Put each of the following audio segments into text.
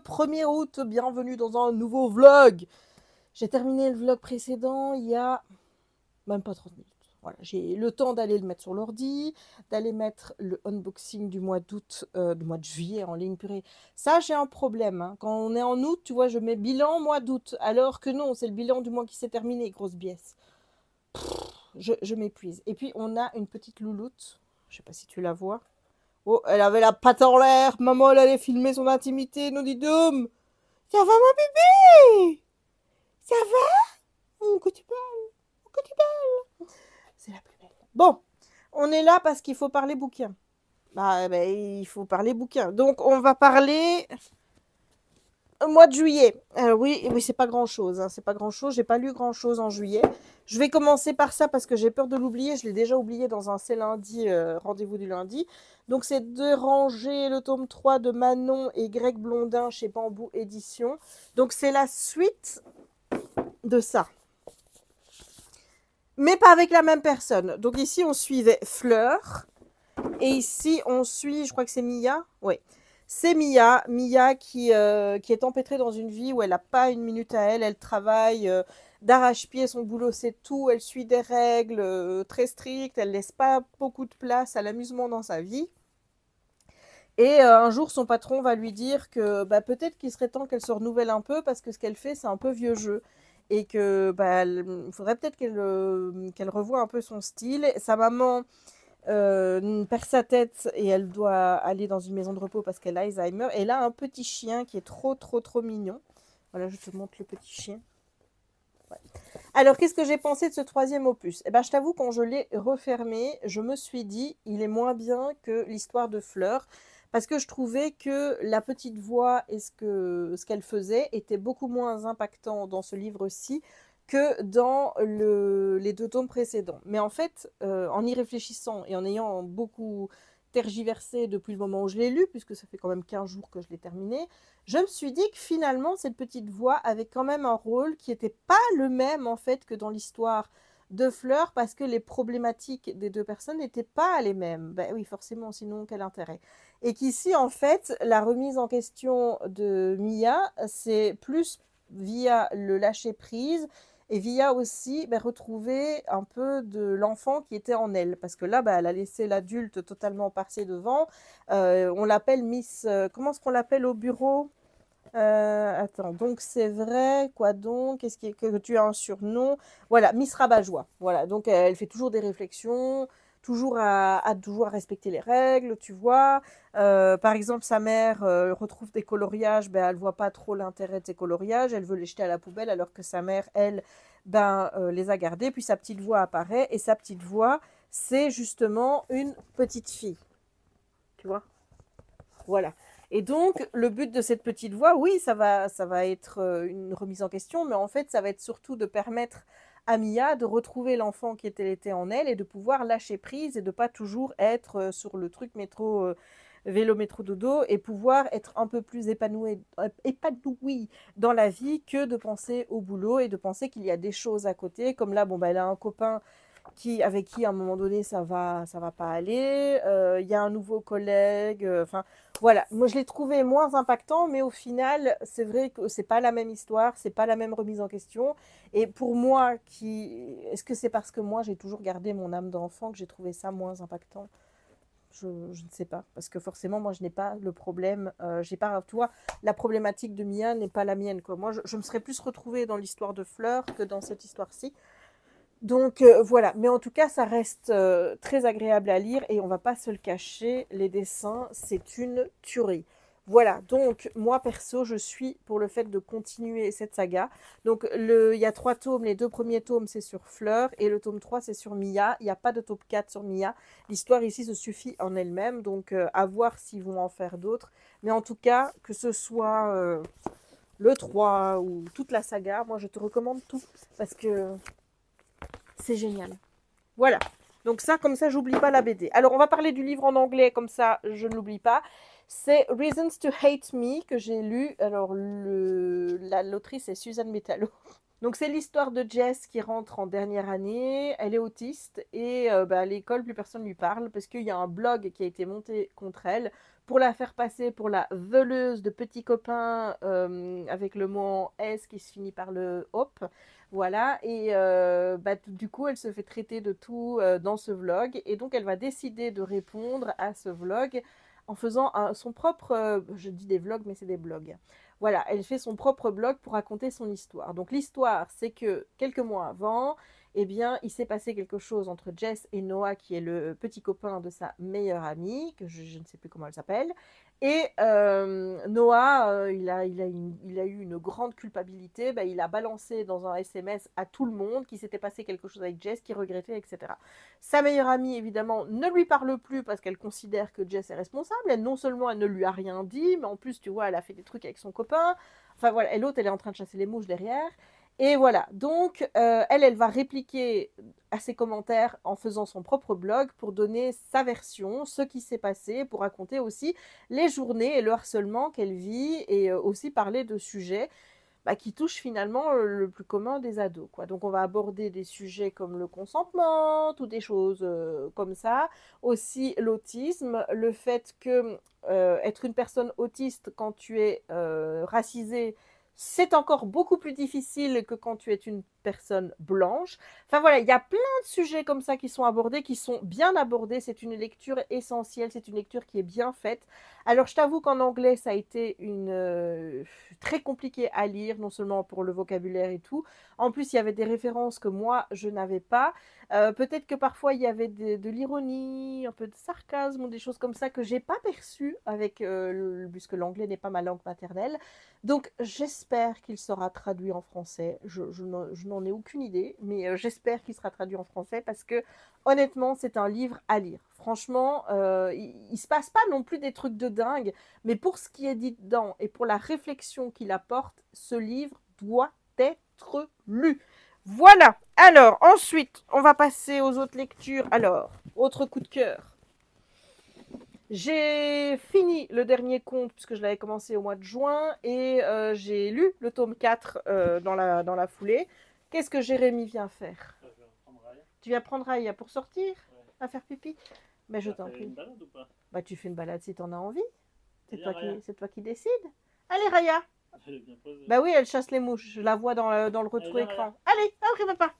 1er août, bienvenue dans un nouveau vlog. J'ai terminé le vlog précédent il y a même pas 30 minutes. Voilà, j'ai le temps d'aller le mettre sur l'ordi, d'aller mettre le unboxing du mois d'août, du mois de juillet en ligne, purée. Ça, j'ai un problème, hein. Quand on est en août, tu vois, je mets bilan mois d'août, alors que non, c'est le bilan du mois qui s'est terminé, grosse biesse. Je m'épuise. Et puis, on a une petite louloute, je sais pas si tu la vois. Oh, elle avait la patte en l'air. Maman, elle allait filmer son intimité. Nous dit Dom, ça va, mon bébé? Ça va? Oh, que tu parles. Oh, que tu parles. C'est la plus belle. Bon, on est là parce qu'il faut parler bouquin. Bah, il faut parler bouquin. Donc, on va parler au mois de juillet. Oui, c'est pas grand-chose. Hein, c'est pas grand-chose. J'ai pas lu grand-chose en juillet. Je vais commencer par ça parce que j'ai peur de l'oublier. Je l'ai déjà oublié dans un C'est lundi, rendez-vous du lundi. Donc, c'est de ranger le tome 3 de Manon et Greg Blondin chez Bambou Édition. Donc, c'est la suite de ça. Mais pas avec la même personne. Donc, ici, on suivait Fleur. Et ici, on suit, je crois que c'est Mia. Oui. C'est Mia qui est empêtrée dans une vie où elle n'a pas une minute à elle. Elle travaille d'arrache-pied, son boulot c'est tout. Elle suit des règles très strictes. Elle ne laisse pas beaucoup de place à l'amusement dans sa vie. Et un jour, son patron va lui dire que peut-être qu'il serait temps qu'elle se renouvelle un peu parce que ce qu'elle fait, c'est un peu vieux jeu. Et que il faudrait peut-être qu'elle revoie un peu son style. Sa maman perd sa tête et elle doit aller dans une maison de repos parce qu'elle a Alzheimer. Et elle a un petit chien qui est trop mignon. Voilà, je te montre le petit chien. Ouais. Alors, qu'est-ce que j'ai pensé de ce 3e opus? Eh ben, je t'avoue, quand je l'ai refermé, je me suis dit, il est moins bien que l'histoire de Fleur. Parce que je trouvais que la petite voix et ce qu'elle faisait était beaucoup moins impactant dans ce livre-ci que dans les 2 tomes précédents. Mais en fait, en y réfléchissant et en ayant beaucoup tergiversé depuis le moment où je l'ai lu, puisque ça fait quand même 15 jours que je l'ai terminé, je me suis dit que finalement, cette petite voix avait quand même un rôle qui n'était pas le même en fait que dans l'histoire de Fleur, parce que les problématiques des 2 personnes n'étaient pas les mêmes. Ben oui, forcément, sinon quel intérêt? Et qu'ici, en fait, la remise en question de Mia, c'est plus via le lâcher-prise et via aussi retrouver un peu de l'enfant qui était en elle. Parce que là, elle a laissé l'adulte totalement passer devant. On l'appelle Miss... comment est-ce qu'on l'appelle au bureau? Attends, donc c'est vrai, quoi donc? Qu'est-ce que tu as un surnom? Voilà, Miss Rabat-Joie. Voilà, donc elle fait toujours des réflexions, toujours à respecter les règles, tu vois. Par exemple, sa mère retrouve des coloriages, elle voit pas trop l'intérêt de ces coloriages, elle veut les jeter à la poubelle, alors que sa mère, elle, les a gardés. Puis sa petite voix apparaît, et sa petite voix, c'est justement une petite fille. Tu vois? Voilà. Et donc, le but de cette petite voix, oui, ça va être une remise en question, mais en fait, ça va être surtout de permettre à Mia de retrouver l'enfant qui était en elle et de pouvoir lâcher prise et de ne pas toujours être sur le truc métro, vélo, métro, dodo, et pouvoir être un peu plus épanouie dans la vie que de penser au boulot et de penser qu'il y a des choses à côté. Comme là, elle a un copain avec qui, à un moment donné, ça va pas aller. Il y a un nouveau collègue. Enfin, voilà. Moi, je l'ai trouvé moins impactant, mais au final, c'est vrai que c'est pas la même histoire, c'est pas la même remise en question. Et pour moi, est-ce que c'est parce que moi, j'ai toujours gardé mon âme d'enfant que j'ai trouvé ça moins impactant? Je ne sais pas, parce que forcément, moi, je n'ai pas le problème. J'ai pas, tu vois, la problématique de Mia n'est pas la mienne, quoi. Moi, je me serais plus retrouvée dans l'histoire de Fleur que dans cette histoire-ci. Donc voilà, mais en tout cas, ça reste très agréable à lire et on va pas se le cacher, les dessins, c'est une tuerie. Voilà, donc moi perso, je suis pour le fait de continuer cette saga. Donc il y a 3 tomes, les 2 premiers tomes c'est sur Fleur et le tome 3 c'est sur Mia. Il n'y a pas de tome 4 sur Mia. L'histoire ici se suffit en elle-même, donc à voir s'ils vont en faire d'autres. Mais en tout cas, que ce soit le 3 ou toute la saga, moi je te recommande tout parce que c'est génial. Voilà. Donc ça, comme ça, j'oublie pas la BD. Alors, on va parler du livre en anglais, comme ça, je ne l'oublie pas. C'est Reasons to Hate Me, que j'ai lu. Alors, l'autrice est Suzanne Metallo. Donc c'est l'histoire de Jess qui rentre en dernière année, elle est autiste et à l'école plus personne ne lui parle parce qu'il y a un blog qui a été monté contre elle pour la faire passer pour la voleuse de petits copains avec le mot en S qui se finit par le hop. Voilà, et du coup elle se fait traiter de tout dans ce vlog et donc elle va décider de répondre à ce vlog en faisant son propre, je dis des vlogs mais c'est des blogs. Voilà, elle fait son propre blog pour raconter son histoire. Donc l'histoire, c'est que quelques mois avant, eh bien, il s'est passé quelque chose entre Jess et Noah, qui est le petit copain de sa meilleure amie, que je ne sais plus comment elle s'appelle. Et Noah, il a eu une grande culpabilité. Il a balancé dans un SMS à tout le monde qu'il s'était passé quelque chose avec Jess, qu'il regrettait, etc. Sa meilleure amie, évidemment, ne lui parle plus parce qu'elle considère que Jess est responsable. Elle, non seulement elle ne lui a rien dit, mais en plus, tu vois, elle a fait des trucs avec son copain. Enfin voilà, et l'autre, elle est en train de chasser les mouches derrière. Et voilà, donc elle va répliquer à ses commentaires en faisant son propre blog pour donner sa version, ce qui s'est passé, pour raconter aussi les journées et le harcèlement qu'elle vit et aussi parler de sujets qui touchent finalement le plus commun des ados, quoi. Donc on va aborder des sujets comme le consentement, toutes des choses comme ça. Aussi l'autisme, le fait que être une personne autiste quand tu es racisé, c'est encore beaucoup plus difficile que quand tu es une personne blanche. Enfin voilà, il y a plein de sujets comme ça qui sont abordés, qui sont bien abordés. C'est une lecture essentielle, c'est une lecture qui est bien faite. Alors je t'avoue qu'en anglais, ça a été très compliqué à lire, non seulement pour le vocabulaire et tout. En plus, il y avait des références que moi, je n'avais pas. Peut-être que parfois, il y avait de l'ironie, un peu de sarcasme ou des choses comme ça que j'ai pas perçues puisque l'anglais n'est pas ma langue maternelle. Donc j'espère qu'il sera traduit en français. Je n'en ai aucune idée, mais j'espère qu'il sera traduit en français parce que honnêtement, c'est un livre à lire. Franchement, il se passe pas non plus des trucs de dingue, mais pour ce qui est dit dedans et pour la réflexion qu'il apporte, ce livre doit être lu. Voilà. Alors, ensuite, on va passer aux autres lectures. Alors, autre coup de cœur. J'ai fini le dernier conte puisque je l'avais commencé au mois de juin et j'ai lu le tome 4 dans la foulée. Qu'est-ce que Jérémy vient faire? Tu viens prendre Raya pour sortir? Ouais. À faire pipi? Mais je t'en prie. Une balade ou pas? Tu fais une balade si t'en as envie. C'est toi qui décides. Allez Raya. Elle est bien posée. Oui, elle chasse les mouches. Je la vois dans le retour écran. Allez, après papa.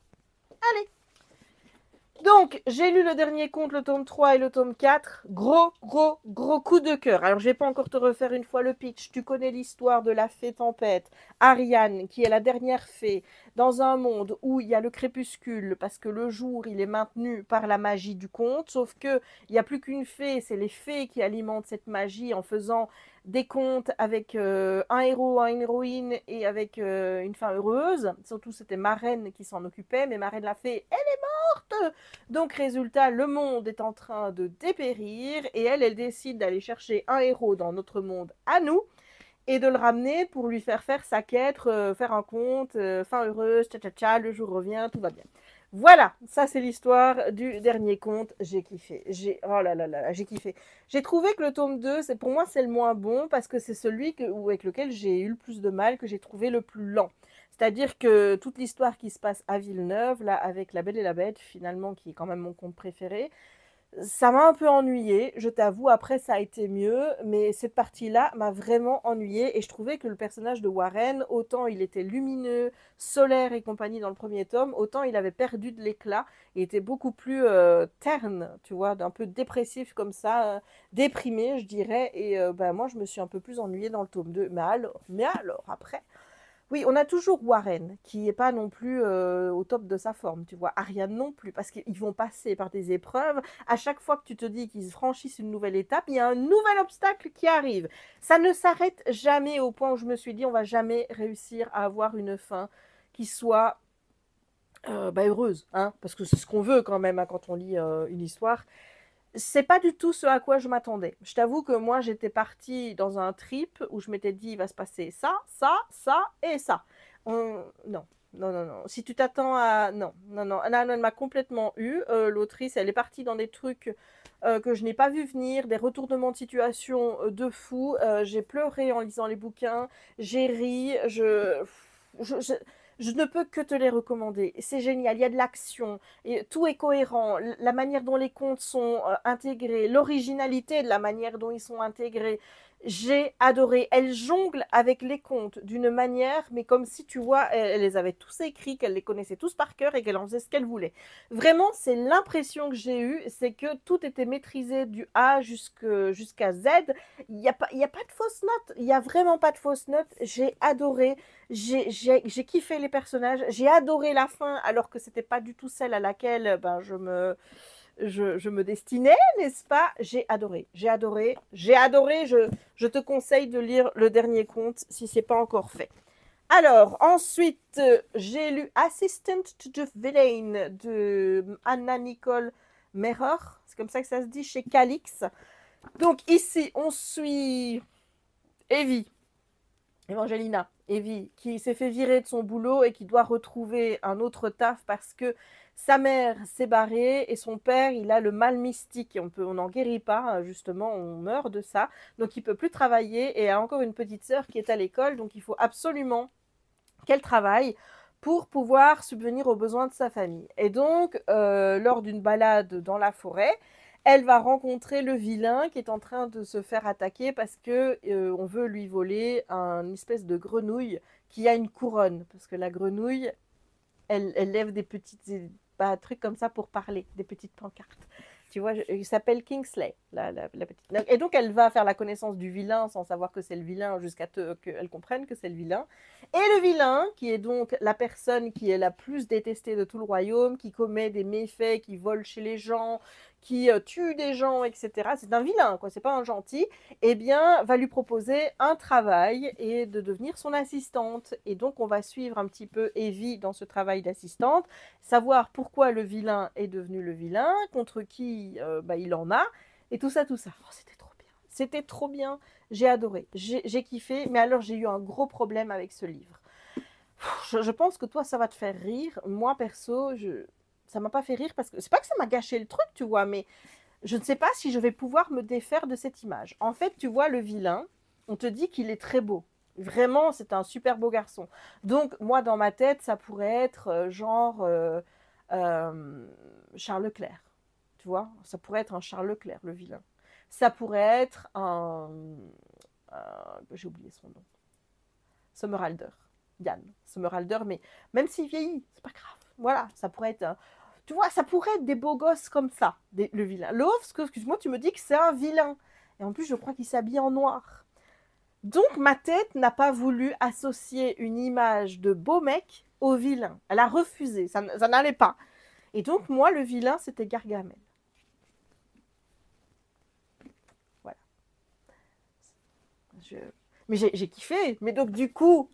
Allez. Donc, j'ai lu le dernier conte, le tome 3 et le tome 4. Gros coup de cœur. Alors, je vais pas encore te refaire une fois le pitch. Tu connais l'histoire de la fée tempête, Ariane, qui est la dernière fée, dans un monde où il y a le crépuscule, parce que le jour, il est maintenu par la magie du conte, sauf que il n'y a plus qu'une fée, c'est les fées qui alimentent cette magie en faisant des contes avec un héros, une héroïne et avec une fin heureuse. Surtout, c'était Marraine qui s'en occupait, mais Marraine la fée, elle est morte. Donc, résultat, le monde est en train de dépérir et elle décide d'aller chercher un héros dans notre monde à nous et de le ramener pour lui faire sa quête, faire un conte, fin heureuse, tcha-tcha-tcha, le jour revient, tout va bien. Voilà, ça c'est l'histoire du dernier conte. J'ai kiffé. Oh là là là, j'ai kiffé. J'ai trouvé que le tome 2, pour moi, c'est le moins bon parce que c'est celui avec lequel j'ai eu le plus de mal, que j'ai trouvé le plus lent. C'est-à-dire que toute l'histoire qui se passe à Villeneuve, là, avec La Belle et la Bête, finalement, qui est quand même mon conte préféré, ça m'a un peu ennuyée, je t'avoue. Après, ça a été mieux, mais cette partie-là m'a vraiment ennuyée et je trouvais que le personnage de Warren, autant il était lumineux, solaire et compagnie dans le premier tome, autant il avait perdu de l'éclat et était beaucoup plus terne, tu vois, d'un peu dépressif comme ça, déprimé, je dirais. Et moi, je me suis un peu plus ennuyée dans le tome 2. Mais alors, après... Oui, on a toujours Warren, qui n'est pas non plus au top de sa forme, tu vois. Ariane non plus, parce qu'ils vont passer par des épreuves. À chaque fois que tu te dis qu'ils franchissent une nouvelle étape, il y a un nouvel obstacle qui arrive. Ça ne s'arrête jamais au point où je me suis dit, on va jamais réussir à avoir une fin qui soit heureuse, hein, parce que c'est ce qu'on veut quand même hein, quand on lit une histoire. C'est pas du tout ce à quoi je m'attendais. Je t'avoue que moi, j'étais partie dans un trip où je m'étais dit, il va se passer ça, ça, ça et ça. Non, non, non, non. Si tu t'attends à... Non, non, non. Elle m'a complètement eu. L'autrice, elle est partie dans des trucs que je n'ai pas vu venir, des retournements de situation de fou. J'ai pleuré en lisant les bouquins. J'ai ri. Je ne peux que te les recommander. C'est génial, il y a de l'action, et tout est cohérent. La manière dont les contes sont intégrés, l'originalité de la manière dont ils sont intégrés. J'ai adoré. Elle jongle avec les contes d'une manière, mais comme si, tu vois, elle les avait tous écrits, qu'elle les connaissait tous par cœur et qu'elle en faisait ce qu'elle voulait. Vraiment, c'est l'impression que j'ai eue, c'est que tout était maîtrisé du A jusqu'à Z. Il y a pas de fausses notes. Il n'y a vraiment pas de fausses notes. J'ai adoré. J'ai kiffé les personnages. J'ai adoré la fin, alors que c'était pas du tout celle à laquelle ben, je me destinais, n'est-ce pas? J'ai adoré. J'ai adoré. J'ai adoré. Je te conseille de lire le dernier conte si c'est pas encore fait. Alors, ensuite, j'ai lu Assistant to the Villain de Anna Nicole Mehrer. C'est comme ça que ça se dit chez Calix. Donc ici, on suit Evie, Evangelina, Evie, qui s'est fait virer de son boulot et qui doit retrouver un autre taf parce que sa mère s'est barrée et son père, il a le mal mystique. On n'en guérit pas, justement, on meurt de ça. Donc il ne peut plus travailler et a encore une petite sœur qui est à l'école. Donc il faut absolument qu'elle travaille pour pouvoir subvenir aux besoins de sa famille. Et donc, lors d'une balade dans la forêt, elle va rencontrer le vilain qui est en train de se faire attaquer parce que on veut lui voler une espèce de grenouille qui a une couronne. Parce que la grenouille, elle lève des petites trucs comme ça pour parler, des petites pancartes. Tu vois, il s'appelle Kingsley, la petite. Et donc, elle va faire la connaissance du vilain sans savoir que c'est le vilain jusqu'à qu'elle comprenne que c'est le vilain. Et le vilain, qui est donc la personne qui est la plus détestée de tout le royaume, qui commet des méfaits, qui vole chez les gens, qui tue des gens, etc. C'est un vilain, quoi, c'est pas un gentil. Eh bien, va lui proposer un travail et de devenir son assistante. Et donc, on va suivre un petit peu Evie dans ce travail d'assistante, savoir pourquoi le vilain est devenu le vilain, contre qui il en a, et tout ça, tout ça. Oh, c'était trop bien. C'était trop bien. J'ai adoré. J'ai kiffé. Mais alors, j'ai eu un gros problème avec ce livre. Je pense que toi, ça va te faire rire. Moi, perso, ça m'a pas fait rire parce que c'est pas que ça m'a gâché le truc, tu vois, mais je ne sais pas si je vais pouvoir me défaire de cette image. En fait, tu vois, le vilain, on te dit qu'il est très beau. Vraiment, c'est un super beau garçon. Donc, moi, dans ma tête, ça pourrait être Charles Leclerc. Tu vois, ça pourrait être un Charles Leclerc, le vilain. Ça pourrait être j'ai oublié son nom. Somerhalder. Yann Somerhalder, mais même s'il vieillit, c'est pas grave. Voilà, ça pourrait être tu vois, ça pourrait être des beaux gosses comme ça, le vilain. L'autre, excuse-moi, tu me dis que c'est un vilain. Et en plus, je crois qu'il s'habille en noir. Donc, ma tête n'a pas voulu associer une image de beau mec au vilain. Elle a refusé, ça n'allait pas. Et donc, moi, le vilain, c'était Gargamel. Voilà. Mais j'ai kiffé. Mais donc, du coup,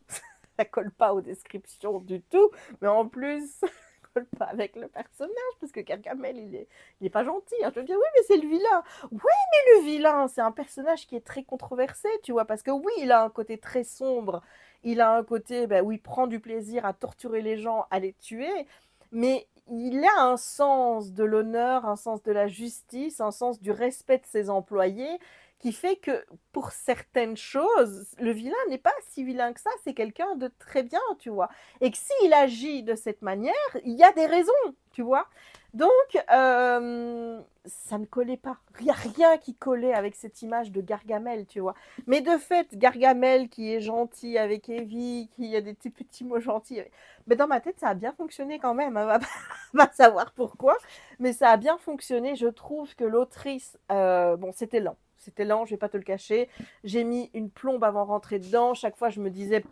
ça colle pas aux descriptions du tout. Mais en plus, ça colle pas avec le personnage. Parce que Gargamel, il est pas gentil. Hein. Je veux dire, oui, mais c'est le vilain. Oui, mais le vilain, c'est un personnage qui est très controversé, tu vois. Parce que oui, il a un côté très sombre. Il a un côté où il prend du plaisir à torturer les gens, à les tuer. Mais il a un sens de l'honneur, un sens de la justice, un sens du respect de ses employés, qui fait que pour certaines choses, le vilain n'est pas si vilain que ça, c'est quelqu'un de très bien, tu vois. Et que s'il agit de cette manière, il y a des raisons, tu vois. Donc, ça ne collait pas. Il n'y a rien qui collait avec cette image de Gargamel, tu vois. Mais de fait, Gargamel qui est gentil avec Evie, qui a des petits mots gentils, mais dans ma tête, ça a bien fonctionné quand même. On va savoir pourquoi. Mais ça a bien fonctionné. Je trouve que l'autrice, bon, c'était lent. C'était lent, je ne vais pas te le cacher. J'ai mis une plombe avant de rentrer dedans. Chaque fois, je me disais,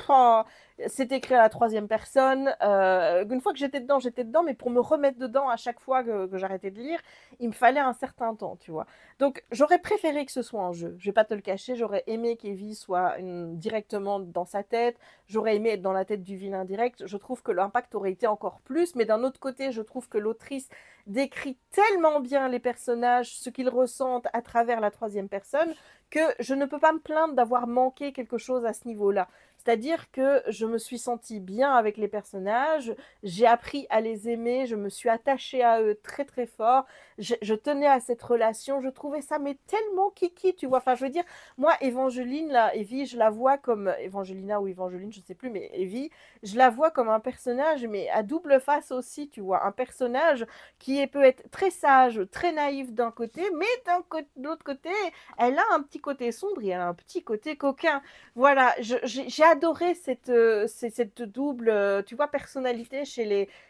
c'est écrit à la troisième personne. Une fois que j'étais dedans. Mais pour me remettre dedans à chaque fois que j'arrêtais de lire, il me fallait un certain temps, tu vois. Donc, j'aurais préféré que ce soit un jeu. Je ne vais pas te le cacher. J'aurais aimé qu'Evie soit directement dans sa tête. J'aurais aimé être dans la tête du vilain direct. Je trouve que l'impact aurait été encore plus. Mais d'un autre côté, je trouve que l'autrice décrit tellement bien les personnages, ce qu'ils ressentent à travers la troisième personne, que je ne peux pas me plaindre d'avoir manqué quelque chose à ce niveau-là. C'est-à-dire que je me suis sentie bien avec les personnages, j'ai appris à les aimer, je me suis attachée à eux très très fort, je tenais à cette relation, je trouvais ça mais tellement kiki, tu vois. Enfin, je veux dire, moi, Evangeline, là, Evie, je la vois comme Evangelina ou Evangeline, je sais plus, mais Evie, je la vois comme un personnage, mais à double face aussi, tu vois. Un personnage peut être très sage, très naïf d'un côté, mais de l'autre côté, elle a un petit côté sombre et elle a un petit côté coquin. Voilà, j'ai adoré cette double, tu vois, personnalité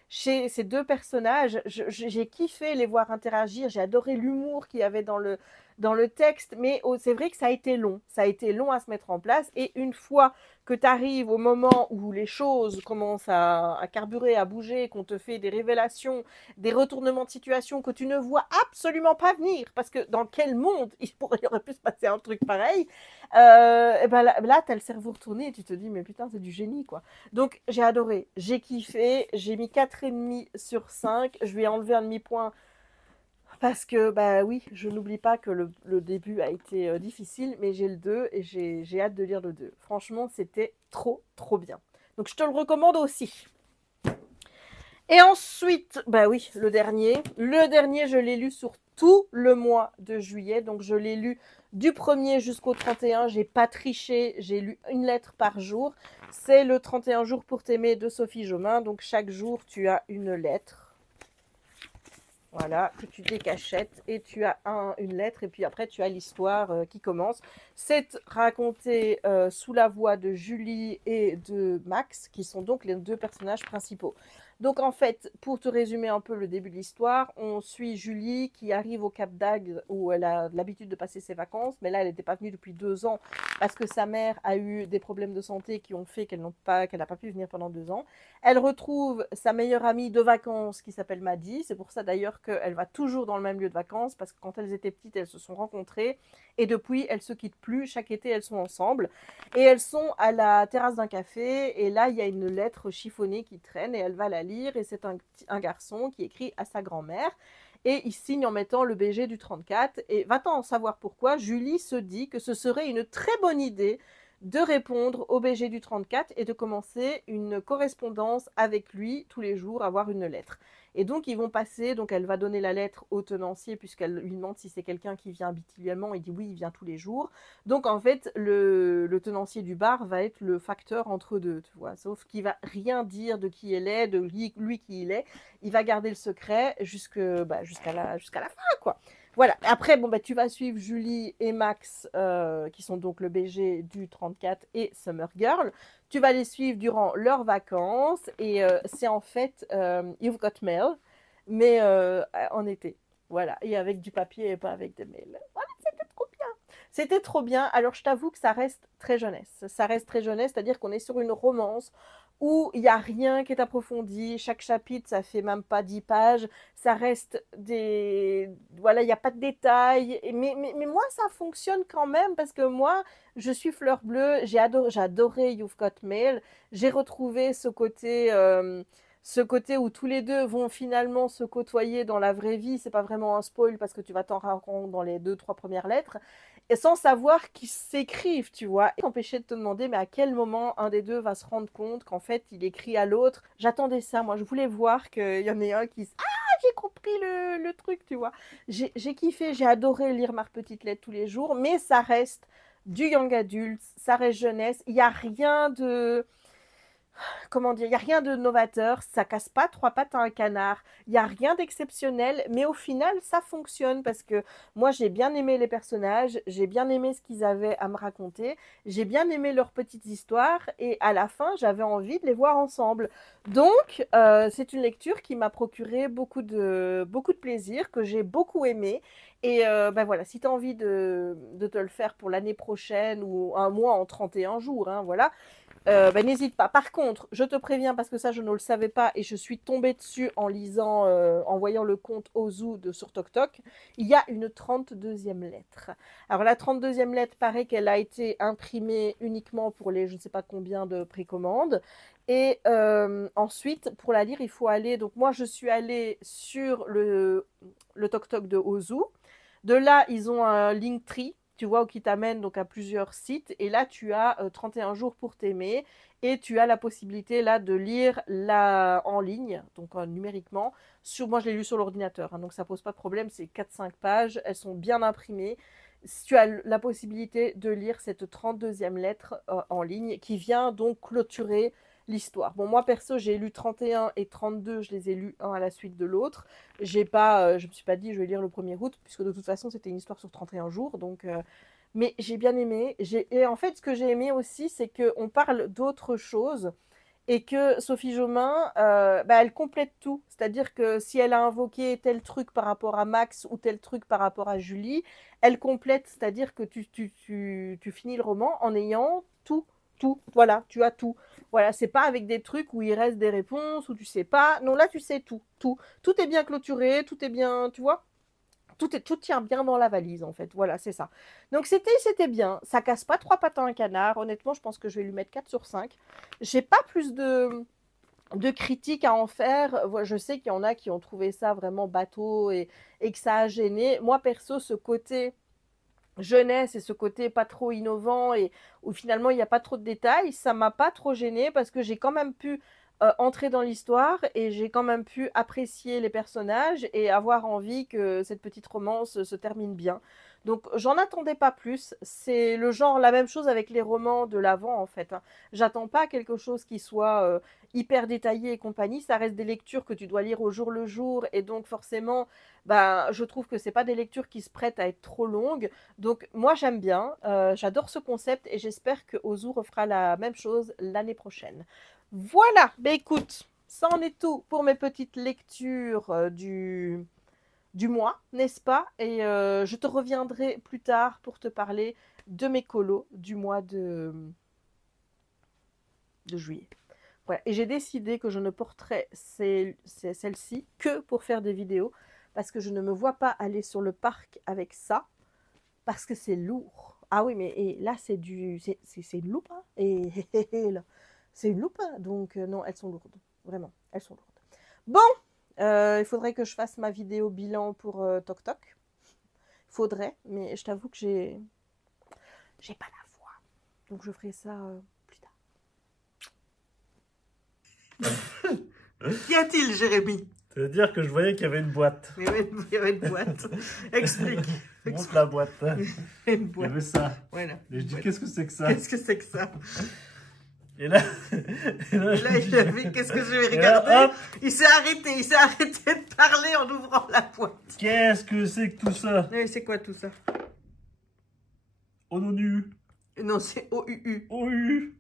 chez ces deux personnages. J'ai kiffé les voir interagir, j'ai adoré l'humour qu'il y avait dans le texte, mais c'est vrai que ça a été long. Ça a été long à se mettre en place. Et une fois que tu arrives au moment où les choses commencent à carburer, à bouger, qu'on te fait des révélations, des retournements de situation que tu ne vois absolument pas venir, parce que dans quel monde il aurait pu se passer un truc pareil, et ben là tu as le cerveau retourné et tu te dis, mais putain, c'est du génie, quoi. Donc j'ai adoré, j'ai kiffé, j'ai mis 4,5 sur 5, je lui ai enlevé un demi-point parce que, bah oui, je n'oublie pas que le début a été difficile, mais j'ai le 2 et j'ai hâte de lire le 2. Franchement, c'était trop, trop bien. Donc je te le recommande aussi. Et ensuite, bah oui, le dernier. Le dernier, je l'ai lu sur tout le mois de juillet. Donc je l'ai lu du 1er jusqu'au 31. J'ai pas triché, j'ai lu une lettre par jour. C'est le 31 jours pour t'aimer de Sophie Jomain. Donc chaque jour, tu as une lettre. Voilà, que tu décachettes et tu as une lettre et puis après tu as l'histoire qui commence. C'est raconté sous la voix de Julie et de Max, qui sont donc les deux personnages principaux. Donc en fait, pour te résumer un peu le début de l'histoire, on suit Julie qui arrive au Cap d'Agde où elle a l'habitude de passer ses vacances, mais là elle n'était pas venue depuis 2 ans parce que sa mère a eu des problèmes de santé qui ont fait qu'elle n'a pas pu venir pendant 2 ans. Elle retrouve sa meilleure amie de vacances qui s'appelle Maddy, c'est pour ça d'ailleurs qu'elle va toujours dans le même lieu de vacances parce que quand elles étaient petites, elles se sont rencontrées et depuis, elles se quittent plus, chaque été elles sont ensemble et elles sont à la terrasse d'un café et là il y a une lettre chiffonnée qui traîne et elle va la lire et c'est un garçon qui écrit à sa grand-mère et il signe en mettant le BG du 34 et va-t-on en savoir pourquoi, Julie se dit que ce serait une très bonne idée de répondre au BG du 34 et de commencer une correspondance avec lui tous les jours, avoir une lettre. Et donc ils vont passer, donc elle va donner la lettre au tenancier puisqu'elle lui demande si c'est quelqu'un qui vient habituellement, il dit oui, il vient tous les jours. Donc en fait, le tenancier du bar va être le facteur entre deux, tu vois, sauf qu'il va rien dire de qui elle est, de lui qui il est, il va garder le secret jusqu'à la fin, quoi. Voilà, après, bon, bah, tu vas suivre Julie et Max, qui sont donc le BG du 34 et Summer Girl. Tu vas les suivre durant leurs vacances et c'est en fait You've Got Mail, mais en été. Voilà, et avec du papier et pas avec des mails. Voilà, c'était trop bien. C'était trop bien. Alors, je t'avoue que ça reste très jeunesse. Ça reste très jeunesse, c'est-à-dire qu'on est sur une romance où il n'y a rien qui est approfondi. Chaque chapitre, ça fait même pas 10 pages. Ça reste des... Voilà, il n'y a pas de détails. Mais moi, ça fonctionne quand même parce que moi, je suis fleur bleue. J'ai adoré You've Got Mail. J'ai retrouvé ce côté où tous les deux vont finalement se côtoyer dans la vraie vie. C'est pas vraiment un spoil parce que tu vas t'en rendre compte dans les 2, 3 premières lettres et sans savoir qu'ils s'écrivent, tu vois. Et t'empêcher de te demander, mais à quel moment un des deux va se rendre compte qu'en fait, il écrit à l'autre. J'attendais ça, moi. Je voulais voir qu'il y en ait un qui... Ah, j'ai compris le truc, tu vois. J'ai kiffé, j'ai adoré lire ma petite lettre tous les jours, mais ça reste du young adult, ça reste jeunesse. Il n'y a rien de... Comment dire, il n'y a rien de novateur, ça casse pas 3 pattes à un canard, il n'y a rien d'exceptionnel, mais au final, ça fonctionne parce que moi, j'ai bien aimé les personnages, j'ai bien aimé ce qu'ils avaient à me raconter, j'ai bien aimé leurs petites histoires et à la fin, j'avais envie de les voir ensemble. Donc, c'est une lecture qui m'a procuré beaucoup de plaisir, que j'ai beaucoup aimé. Et ben voilà, si tu as envie de te le faire pour l'année prochaine ou un mois en 31 jours, hein, voilà, ben, n'hésite pas. Par contre, je te préviens parce que ça, je ne le savais pas et je suis tombée dessus en lisant, en voyant le compte Ozu sur TokTok. Il y a une 32e lettre. Alors, la 32e lettre, paraît qu'elle a été imprimée uniquement pour les je ne sais pas combien de précommandes. Et ensuite, pour la lire, il faut aller. Donc, moi, je suis allée sur le TokTok de Ozu. De là, ils ont un Linktree. tu vois, ou qui t'amène donc à plusieurs sites. Et là, tu as 31 jours pour t'aimer et tu as la possibilité là de lire en ligne, donc numériquement. Moi, je l'ai lu sur l'ordinateur, hein, donc ça pose pas de problème. C'est 4-5 pages, elles sont bien imprimées. Tu as la possibilité de lire cette 32e lettre en ligne qui vient donc clôturer l'histoire. Bon, moi perso, j'ai lu 31 et 32, je les ai lus un à la suite de l'autre. Je me suis pas dit je vais lire le 1er août, puisque de toute façon c'était une histoire sur 31 jours. Donc, mais j'ai bien aimé. Et en fait, ce que j'ai aimé aussi, c'est qu'on parle d'autres choses et que Sophie Jomain, elle complète tout. C'est-à-dire que si elle a invoqué tel truc par rapport à Max ou tel truc par rapport à Julie, elle complète. C'est-à-dire que tu finis le roman en ayant tout. Tout, voilà, tu as tout. Voilà, c'est pas avec des trucs où il reste des réponses, où tu sais pas. Non, là, tu sais tout, tout. Tout est bien clôturé, tout est bien, tu vois. Tout tient bien dans la valise, en fait. Voilà, c'est ça. Donc, c'était bien. Ça casse pas 3 pattes à un canard. Honnêtement, je pense que je vais lui mettre 4 sur 5. J'ai pas plus de critiques à en faire. Je sais qu'il y en a qui ont trouvé ça vraiment bateau et que ça a gêné. Moi, perso, ce côté jeunesse et ce côté pas trop innovant et où finalement il n'y a pas trop de détails, ça m'a pas trop gêné parce que j'ai quand même pu entrer dans l'histoire et j'ai quand même pu apprécier les personnages et avoir envie que cette petite romance se termine bien. Donc j'en attendais pas plus. C'est le genre, la même chose avec les romans de l'avant en fait, hein. J'attends pas quelque chose qui soit hyper détaillé et compagnie. Ça reste des lectures que tu dois lire au jour le jour et donc forcément, je trouve que c'est pas des lectures qui se prêtent à être trop longues. Donc moi j'aime bien, j'adore ce concept et j'espère que Ozu refera la même chose l'année prochaine. Voilà, écoute, ça en est tout pour mes petites lectures du mois, n'est-ce pas? Et je te reviendrai plus tard pour te parler de mes colos du mois de juillet. Voilà. Et j'ai décidé que je ne porterai celle-ci que pour faire des vidéos parce que je ne me vois pas aller sur le parc avec ça parce que c'est lourd. Ah oui, mais là, c'est une loupe. Hein, là, c'est une loupe. Hein, donc, non, elles sont lourdes. Vraiment, elles sont lourdes. Bon, il faudrait que je fasse ma vidéo bilan pour Toc Toc. Faudrait, mais je t'avoue que j'ai pas la foi. Donc, je ferai ça plus tard. Qu'y a-t-il, Jérémy? Ça veut dire que je voyais qu'il y avait une boîte. Il y avait une boîte. Explique. Montre la boîte. Une boîte. Il y avait ça. Voilà. Et je dis, qu'est-ce que c'est que ça? Qu'est-ce que c'est que ça? Et là, il a vu, qu'est-ce que je vais regarder? Là, il s'est arrêté de parler en ouvrant la boîte. Qu'est-ce que c'est que tout ça? Oui, c'est quoi tout ça? ONU. Non, c'est OUU. OU.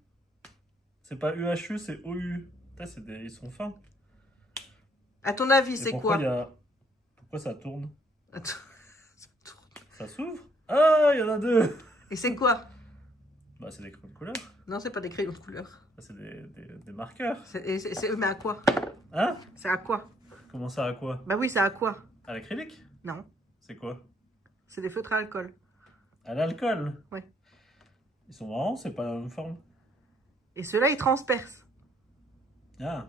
C'est pas UHU, c'est OU. Putain, ils sont fins. À ton avis, c'est quoi? Pourquoi ça tourne? Attends, ça tourne. Ça s'ouvre? Ah, il y en a deux. Et c'est quoi? Bah, c'est des crayons de couleur. Non, c'est pas des crayons de couleur. C'est des marqueurs. Mais à quoi? Hein? C'est à quoi? Comment ça, à quoi? Bah oui, c'est à quoi? À l'acrylique? Non. C'est quoi? C'est des feutres à alcool. À l'alcool? Oui. Ils sont marrants, c'est pas la même forme. Et ceux-là, ils transpercent. Ah.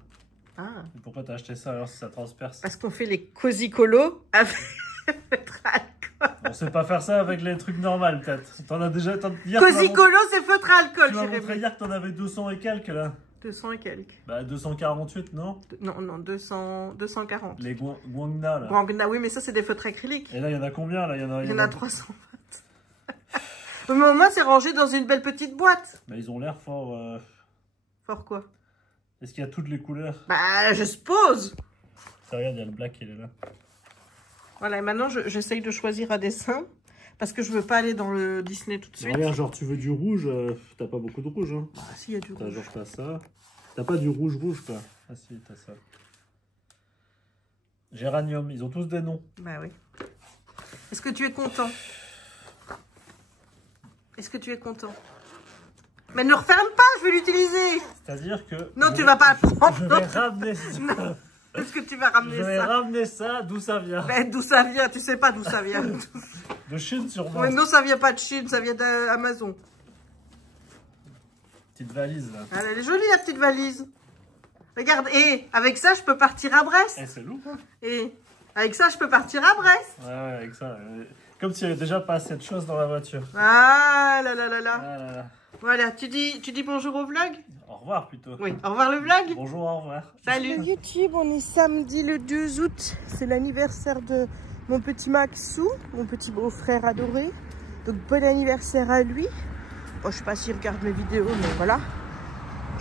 Ah. Et pourquoi t'as acheté ça alors si ça transperce? Parce qu'on fait les cosy colos avec feutre à alcool. On sait pas faire ça avec les trucs normaux peut-être. T'en as déjà... Cosy colo, c'est feutre à alcool. Tu m'as montré hier que t'en avais 200 et quelques là. 200 et quelques. Bah 248 non? Non, 240. Les Guangna là. Guangna, oui, mais ça c'est des feutres acryliques. Et là il y en a combien là? Il y en a 320. Mais au moins c'est rangé dans une belle petite boîte. Bah ils ont l'air fort... Fort quoi? Est-ce qu'il y a toutes les couleurs? Bah je suppose. Ça, regarde, il y a le black il est là. Voilà, et maintenant j'essaye de choisir un dessin. Parce que je veux pas aller dans le Disney tout de suite. Regarde, genre tu veux du rouge, t'as pas beaucoup de rouge hein. Bah si, il y a du rouge. Genre t'as ça. T'as pas du rouge quoi. Ah si, t'as ça. Géranium, ils ont tous des noms. Bah oui. Est-ce que tu es content? Est-ce que tu es content? Mais ne referme pas, je vais l'utiliser. C'est-à-dire que... Non, tu vas pas le prendre. Je vais ramener ça. Non. Est-ce que tu vas ramener ça? Je vais ramener ça, d'où ça vient? Ben, d'où ça vient? Tu sais pas d'où ça vient. De Chine sûrement. Mais non, ça vient pas de Chine, ça vient d'Amazon. Petite valise là. Elle est jolie la petite valise. Regarde, et avec ça je peux partir à Brest. Eh, c'est lourd hein. Et avec ça je peux partir à Brest. Ouais, avec ça. Comme s'il y avait déjà pas assez de choses dans la voiture. Ah là là là là. Ah là là. Voilà, tu dis bonjour au vlog? Au revoir plutôt. Oui, au revoir le vlog. Bonjour, au revoir. Salut YouTube, on est samedi le 2 août. C'est l'anniversaire de mon petit Maxou, mon petit beau-frère adoré. Donc bon anniversaire à lui. Bon, je sais pas s'il regarde mes vidéos, mais voilà.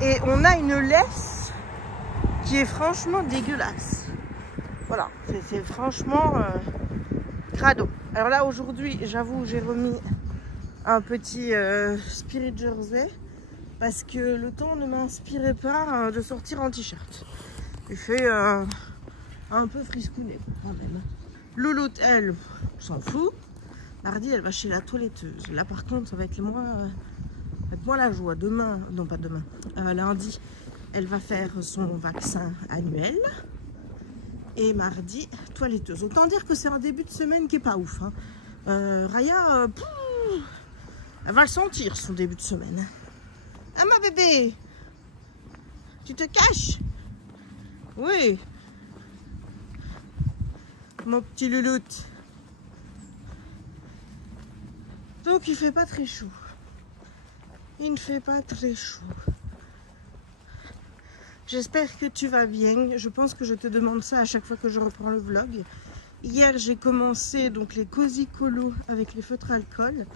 Et on a une laisse qui est franchement dégueulasse. Voilà, c'est franchement crado. Alors là aujourd'hui, j'avoue, j'ai remis un petit Spirit Jersey parce que le temps ne m'inspirait pas de sortir en t-shirt. Il fait un peu friscounet quand même. Louloute, elle, s'en fout. Mardi, elle va chez la toiletteuse. Là par contre, ça va être moins la joie. Demain, non pas demain, lundi, elle va faire son vaccin annuel. Et mardi, toiletteuse. Autant dire que c'est un début de semaine qui est pas ouf. Hein. Raya, elle va le sentir son début de semaine. Ah ma bébé, tu te caches? Oui. Mon petit louloute. Donc il fait pas très chaud. Il ne fait pas très chaud. J'espère que tu vas bien. Je pense que je te demande ça à chaque fois que je reprends le vlog. Hier, j'ai commencé donc les Cozy Colo avec les feutres alcool.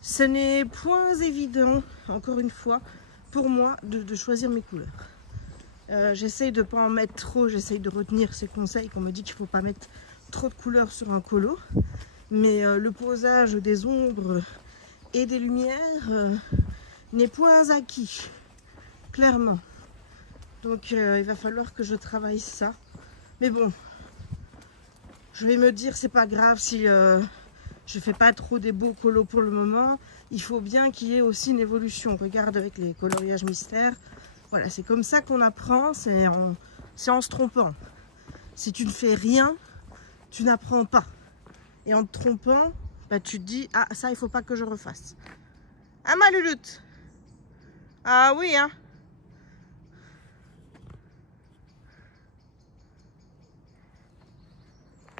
Ce n'est point évident, encore une fois, pour moi de choisir mes couleurs. J'essaye de ne pas en mettre trop, j'essaye de retenir ces conseils qu'on me dit qu'il ne faut pas mettre trop de couleurs sur un colo. Mais le posage des ombres et des lumières n'est point acquis. Clairement. Donc il va falloir que je travaille ça. Mais bon, je vais me dire c'est pas grave si je fais pas trop des beaux colos pour le moment. Il faut bien qu'il y ait aussi une évolution. Regarde avec les coloriages mystères. Voilà, c'est comme ça qu'on apprend, c'est en se trompant. Si tu ne fais rien, tu n'apprends pas. Et en te trompant, bah, tu te dis, ah ça il faut pas que je refasse. Ah ma louloute. Ah oui hein.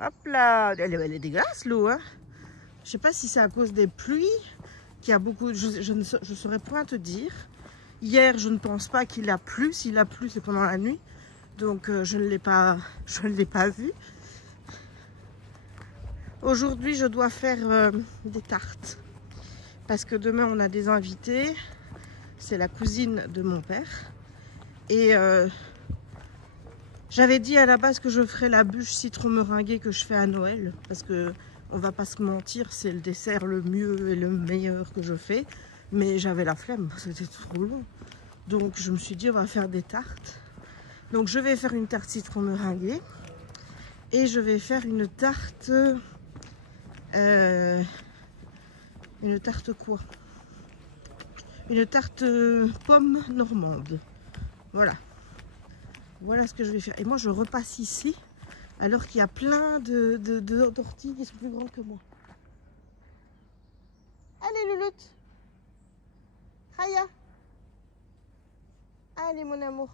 Hop là, elle est dégueulasse l'eau. Hein. Je sais pas si c'est à cause des pluies, qu'il y a beaucoup. Je ne saurais point te dire. Hier, je ne pense pas qu'il a plu. S'il a plu, c'est pendant la nuit. Donc, je ne l'ai pas vu. Aujourd'hui, je dois faire des tartes. Parce que demain, on a des invités. C'est la cousine de mon père. Et j'avais dit à la base que je ferais la bûche citron meringuée que je fais à Noël. Parce que, on va pas se mentir, c'est le dessert le mieux et le meilleur que je fais. Mais j'avais la flemme, c'était trop long. Donc je me suis dit, on va faire des tartes. Donc je vais faire une tarte citron meringuée. Et je vais faire une tarte... une tarte quoi? Une tarte pomme normande. Voilà. Voilà ce que je vais faire. Et moi, je repasse ici, alors qu'il y a plein d'orties qui sont plus grands que moi. Allez, louloute. Raya. Allez, mon amour.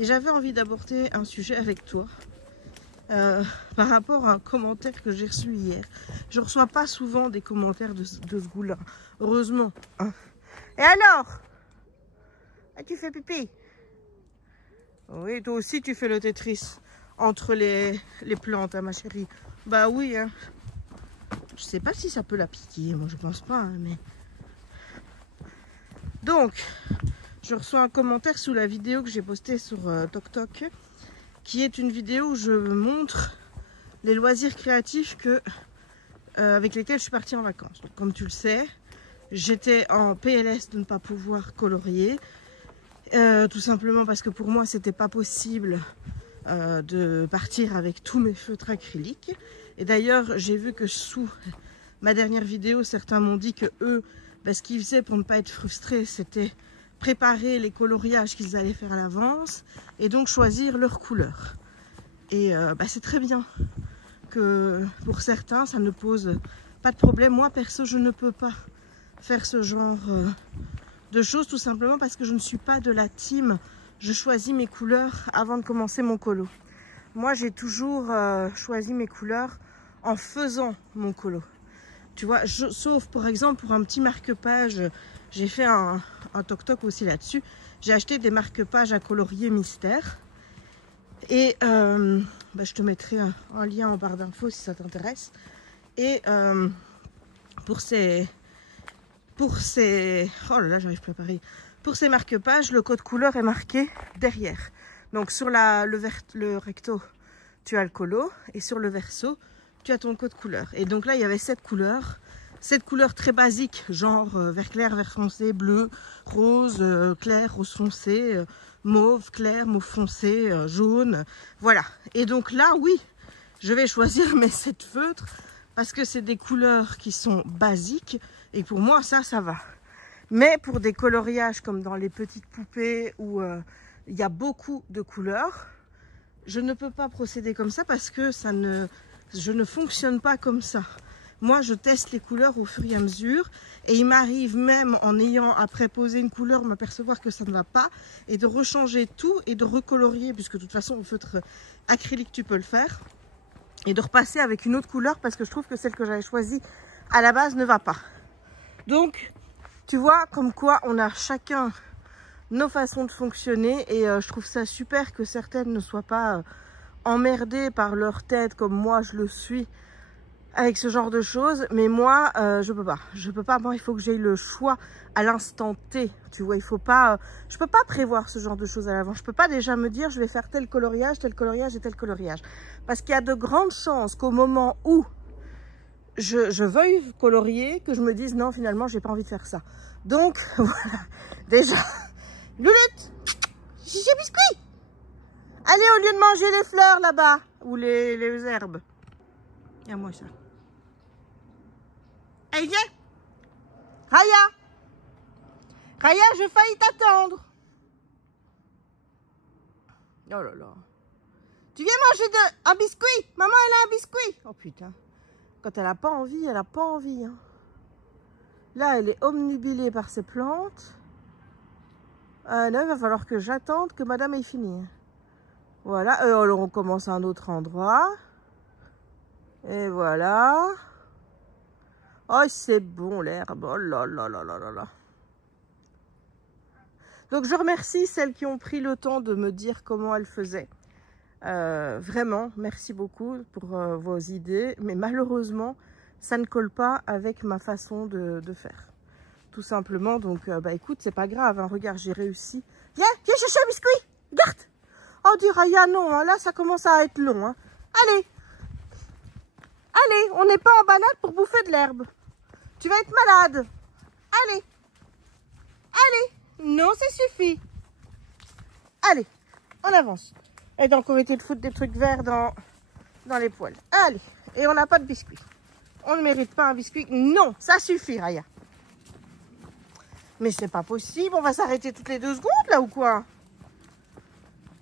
Et j'avais envie d'aborder un sujet avec toi. Par rapport à un commentaire que j'ai reçu hier. Je ne reçois pas souvent des commentaires de ce goût-là. Heureusement. Hein. Et alors? Ah, tu fais pipi? Oui, toi aussi tu fais le Tetris entre les plantes, hein, ma chérie. Bah oui, hein. Je sais pas si ça peut la piquer, moi je pense pas, hein, mais... Donc, je reçois un commentaire sous la vidéo que j'ai postée sur TokTok, qui est une vidéo où je montre les loisirs créatifs avec lesquels je suis partie en vacances. Donc, comme tu le sais, j'étais en PLS de ne pas pouvoir colorier, tout simplement parce que pour moi c'était pas possible de partir avec tous mes feutres acryliques. Et d'ailleurs j'ai vu que sous ma dernière vidéo, certains m'ont dit que eux, ce qu'ils faisaient pour ne pas être frustrés, c'était préparer les coloriages qu'ils allaient faire à l'avance et donc choisir leurs couleurs. Et c'est très bien que pour certains ça ne pose pas de problème. Moi perso, je ne peux pas faire ce genre de choses, tout simplement parce que je ne suis pas de la team je choisis mes couleurs avant de commencer mon colo. Moi, j'ai toujours choisi mes couleurs en faisant mon colo. Tu vois, sauf par exemple pour un petit marque-page, j'ai fait un toc-toc aussi là-dessus. J'ai acheté des marque-pages à colorier mystère. Et je te mettrai un lien en barre d'infos si ça t'intéresse. Et pour ces oh là là, j'arrive plus à parler. Pour ces marque-pages, le code couleur est marqué derrière. Donc sur le recto, tu as le colo, et sur le verso, tu as ton code couleur. Et donc là, il y avait 7 couleurs très basiques, genre vert clair, vert foncé, bleu, rose, clair, rose foncé, mauve clair, mauve foncé, jaune, voilà. Et donc là, oui, je vais choisir mes 7 feutres parce que c'est des couleurs qui sont basiques et pour moi, ça va. Mais pour des coloriages comme dans les petites poupées où il y a beaucoup de couleurs, je ne peux pas procéder comme ça parce que je ne fonctionne pas comme ça. Moi, je teste les couleurs au fur et à mesure et il m'arrive même en ayant après posé une couleur, m'apercevoir que ça ne va pas et de rechanger tout et de recolorier puisque de toute façon, au feutre acrylique, tu peux le faire et de repasser avec une autre couleur parce que je trouve que celle que j'avais choisie à la base ne va pas. Donc, tu vois, comme quoi on a chacun nos façons de fonctionner et je trouve ça super que certaines ne soient pas emmerdées par leur tête comme moi je le suis avec ce genre de choses. Mais moi, je peux pas. Moi, il faut que j'aie le choix à l'instant T. Tu vois, il faut pas. Je peux pas prévoir ce genre de choses à l'avance. Je peux pas déjà me dire je vais faire tel coloriage et tel coloriage. Parce qu'il y a de grandes chances qu'au moment où je veuille colorier, que je me dise non, finalement, j'ai pas envie de faire ça. Donc, voilà. Déjà, Loulette, chichi biscuit. Allez, au lieu de manger les fleurs là-bas, ou les herbes. Et à moi ça. Allez, viens. Raya. Raya, je faillis t'attendre. Oh là là. Tu viens manger un biscuit? Maman, elle a un biscuit. Oh putain. Quand elle n'a pas envie, elle n'a pas envie. Hein. Là, elle est omnubilée par ses plantes. Là, il va falloir que j'attende que madame ait fini. Voilà. Alors, on commence à un autre endroit. Et voilà. Oh, c'est bon l'herbe. Oh là là là là là là. Donc, je remercie celles qui ont pris le temps de me dire comment elles faisaient. Vraiment, merci beaucoup pour vos idées. Mais malheureusement, ça ne colle pas avec ma façon de faire. Tout simplement. Donc, écoute, c'est pas grave. Hein. Regarde, j'ai réussi. Viens chercher un biscuit. Regarde. Oh, dit Raya, non. Hein. Là, ça commence à être long. Hein. Allez. Allez, on n'est pas en balade pour bouffer de l'herbe. Tu vas être malade. Allez. Allez. Non, ça suffit. Allez, on avance. Elle a encore été de foutre des trucs verts dans les poêles. Allez, et on n'a pas de biscuit. On ne mérite pas un biscuit. Non, ça suffit, Raya. Mais c'est pas possible. On va s'arrêter toutes les 2 secondes, là, ou quoi?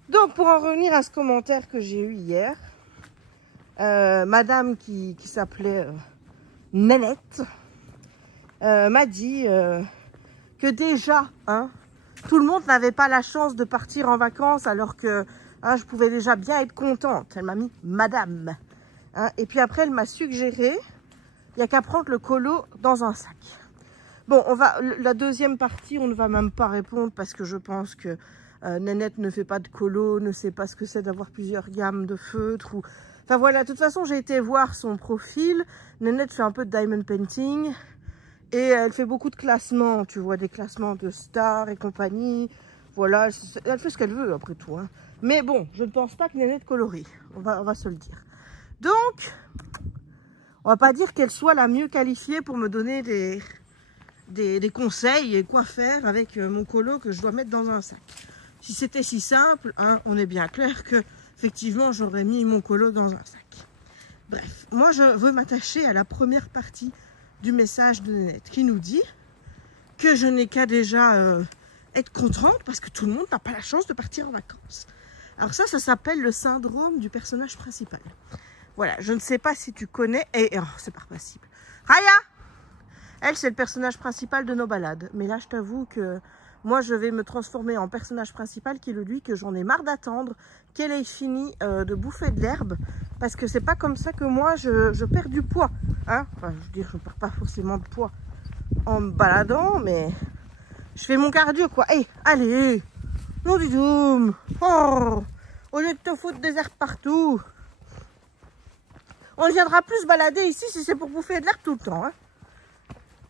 Donc, pour en revenir à ce commentaire que j'ai eu hier, madame qui s'appelait Nénette m'a dit que déjà, hein, tout le monde n'avait pas la chance de partir en vacances alors que hein, je pouvais déjà bien être contente. Elle m'a mis madame. Hein, et puis après, elle m'a suggéré, il n'y a qu'à prendre le colo dans un sac. Bon, la deuxième partie, on ne va même pas répondre parce que je pense que Nénette ne fait pas de colo, ne sait pas ce que c'est d'avoir plusieurs gammes de feutres. Enfin voilà, de toute façon, j'ai été voir son profil. Nénette fait un peu de diamond painting et elle fait beaucoup de classements, tu vois, des classements de stars et compagnie. Voilà, elle fait ce qu'elle veut après tout. Hein. Mais bon, je ne pense pas que Nénette colorie, on va se le dire. Donc, on va pas dire qu'elle soit la mieux qualifiée pour me donner des conseils et quoi faire avec mon colo que je dois mettre dans un sac. Si c'était si simple, hein, on est bien clair que effectivement j'aurais mis mon colo dans un sac. Bref, moi je veux m'attacher à la première partie du message de Nénette qui nous dit que je n'ai qu'à déjà être contente parce que tout le monde n'a pas la chance de partir en vacances. Alors ça s'appelle le syndrome du personnage principal. Voilà, je ne sais pas si tu connais, et oh, c'est pas possible. Raya, elle c'est le personnage principal de nos balades, mais là je t'avoue que Moi, je vais me transformer en personnage principal qui est lui que j'en ai marre d'attendre, qu'elle ait fini de bouffer de l'herbe. Parce que c'est pas comme ça que moi, je perds du poids. Hein, enfin, je veux dire, je perds pas forcément de poids en me baladant, mais je fais mon cardio, quoi. Hey, allez, non du tout. Oh, au lieu de te foutre des herbes partout, on ne viendra plus se balader ici si c'est pour bouffer de l'herbe tout le temps. Hein.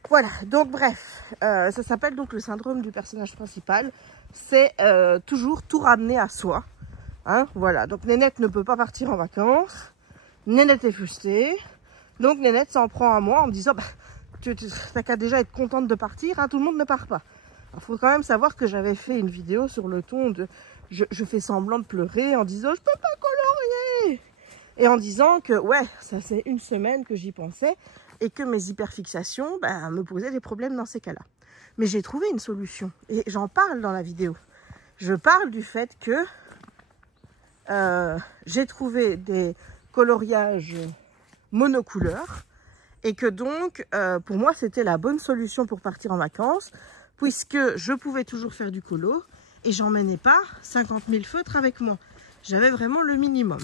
Voilà, donc bref, ça s'appelle donc le syndrome du personnage principal. C'est toujours tout ramener à soi. Hein, voilà, donc Nénette ne peut pas partir en vacances. Nénette est frustrée. Donc Nénette s'en prend à moi en me disant bah, tu n'as qu'à déjà être contente de partir, hein, tout le monde ne part pas. Il faut quand même savoir que j'avais fait une vidéo sur le ton de je fais semblant de pleurer en disant je peux pas colorier. Et en disant que ouais, ça fait une semaine que j'y pensais et que mes hyperfixations bah, me posaient des problèmes dans ces cas-là. Mais j'ai trouvé une solution et j'en parle dans la vidéo. Je parle du fait que j'ai trouvé des coloriages monocouleurs et que donc pour moi c'était la bonne solution pour partir en vacances puisque je pouvais toujours faire du colo et j'emmenais pas 50 000 feutres avec moi. J'avais vraiment le minimum.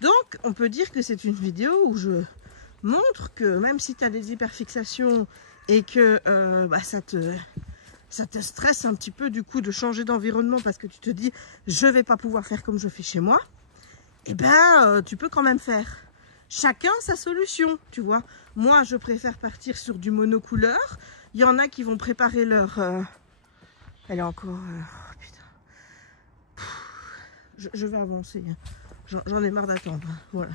Donc on peut dire que c'est une vidéo où je montre que même si tu as des hyperfixations et que bah, ça te stresse un petit peu du coup de changer d'environnement parce que tu te dis je vais pas pouvoir faire comme je fais chez moi, et ben tu peux quand même faire. Chacun sa solution, tu vois. Moi je préfère partir sur du monocouleur. Il y en a qui vont préparer leur elle est encore oh, putain. Je vais avancer, j'en ai marre d'attendre. Voilà.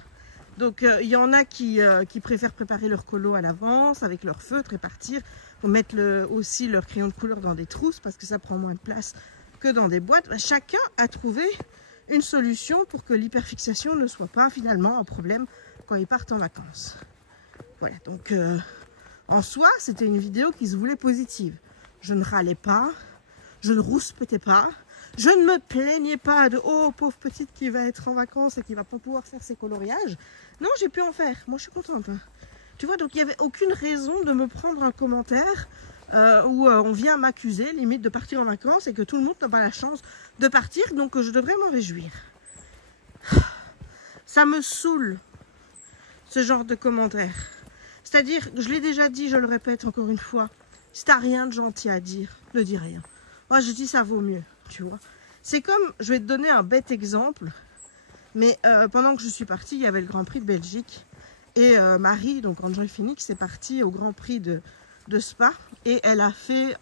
Donc il y en a qui préfèrent préparer leur colo à l'avance avec leur feutre et partir. Pour mettre aussi leur crayon de couleur dans des trousses parce que ça prend moins de place que dans des boîtes. Ben, chacun a trouvé une solution pour que l'hyperfixation ne soit pas finalement un problème quand ils partent en vacances. Voilà, donc en soi, c'était une vidéo qui se voulait positive. Je ne râlais pas, je ne rouspétais pas, je ne me plaignais pas de « Oh, pauvre petite qui va être en vacances et qui va pas pouvoir faire ses coloriages ». Non, j'ai pu en faire. Moi, je suis contente. Hein. Tu vois, donc il n'y avait aucune raison de me prendre un commentaire où on vient m'accuser, limite, de partir en vacances et que tout le monde n'a pas la chance de partir, donc je devrais m'en réjouir. Ça me saoule, ce genre de commentaires. C'est-à-dire, je l'ai déjà dit, je le répète encore une fois, si t'as rien de gentil à dire, ne dis rien. Moi, je dis ça vaut mieux, tu vois. C'est comme, je vais te donner un bête exemple, mais pendant que je suis partie, il y avait le Grand Prix de Belgique. Et Marie, donc Enjoy Phoenix, est partie au Grand Prix de Spa et elle a fait